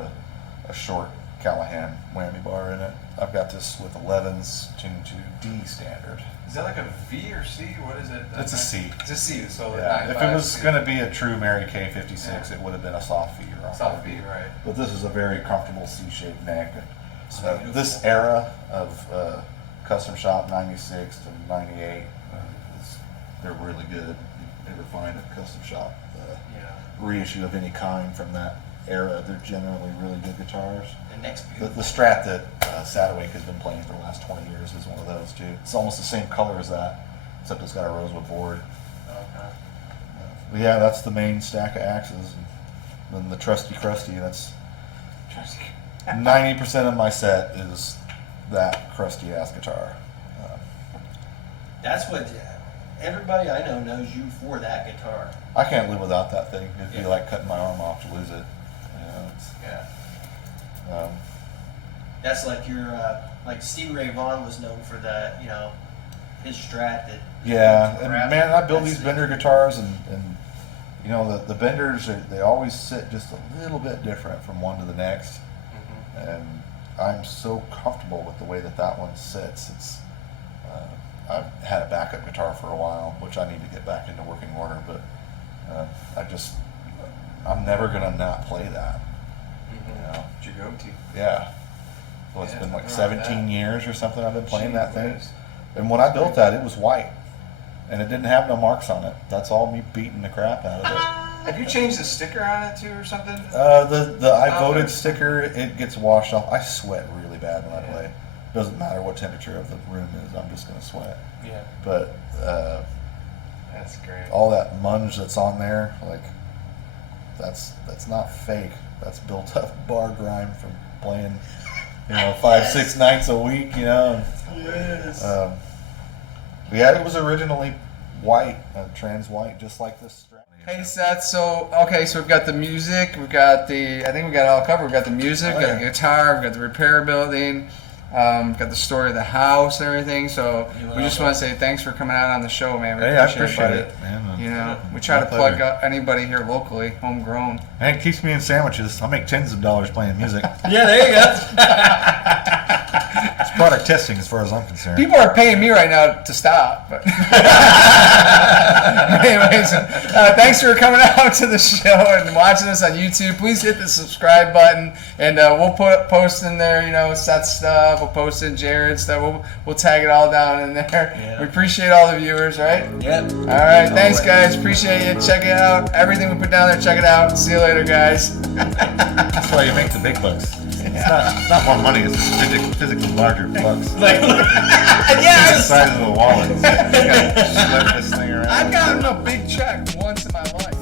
a short Callahan whammy bar in it. I've got this with 11s tuned to D standard. Is that like a V or C? What is it? It's a C. It's a C. So Yeah, if it 9.5 was C. going to be a true Mary Kay 56, it would have been a soft V or a Soft V, right? But this is a very comfortable C-shaped neck. This era of custom shop 96 to 98, they're really good. You never find a custom shop reissue of any kind from that era. They're generally really good guitars. The next The Strat that Sadowake has been playing for the last 20 years is one of those too. It's almost the same color as that, except it's got a rosewood board. Yeah, that's the main stack of axes. And then the trusty crusty, that's 90% of my set is that crusty ass guitar. That's what everybody I know knows you for, that guitar. I can't live without that thing. It'd be like cutting my arm off to lose it. That's like your like Stevie Ray Vaughan was known for that. His Strat that. Yeah, and man, I build these bender guitars, and the benders they always sit just a little bit different from one to the next, and I'm so comfortable with the way that one sits. It's I've had a backup guitar for a while, which I need to get back into working order, but I'm never gonna not play that. It's your go-to. Yeah. Well, it's been like 17 years or something I've been playing that thing. And when I built that, it was white. And it didn't have no marks on it. That's all me beating the crap out of it. Have you changed the sticker on it too or something? The I voted sticker, it gets washed off. I sweat really bad when I play. It doesn't matter what temperature of the room is, I'm just going to sweat. Yeah. But that's great. all that munge that's on there, like, that's not fake. That's built up bar grime from playing 5-6 nights a week, Yes. Yeah, it was originally white, trans white, just like this Strat. Hey Seth, so we've got the music, I think we got it all covered. We've got the music, we've got the guitar, we've got the repair building, we've got the story of the house and everything. So we just want to say thanks for coming out on the show, man. We I appreciate it, man. We try to plug anybody here locally, homegrown. And it keeps me in sandwiches. I make tens of dollars playing music. Yeah, there you go. It's product testing as far as I'm concerned. People are paying me right now to stop. But anyways, thanks for coming out to the show and watching us on YouTube. Please hit the subscribe button, and we'll post in there, Seth's stuff. We'll post in Jared's stuff. We'll tag it all down in there. Yeah. We appreciate all the viewers, right? Yep. All right, thanks guys. Appreciate it. Check it out. Everything we put down there, check it out. See you later, guys. That's why you make the big bucks. It's not more money, it's just physically larger bucks. Yes! The size of the wallet. You gotta slip this thing around. I've gotten a big check once in my life.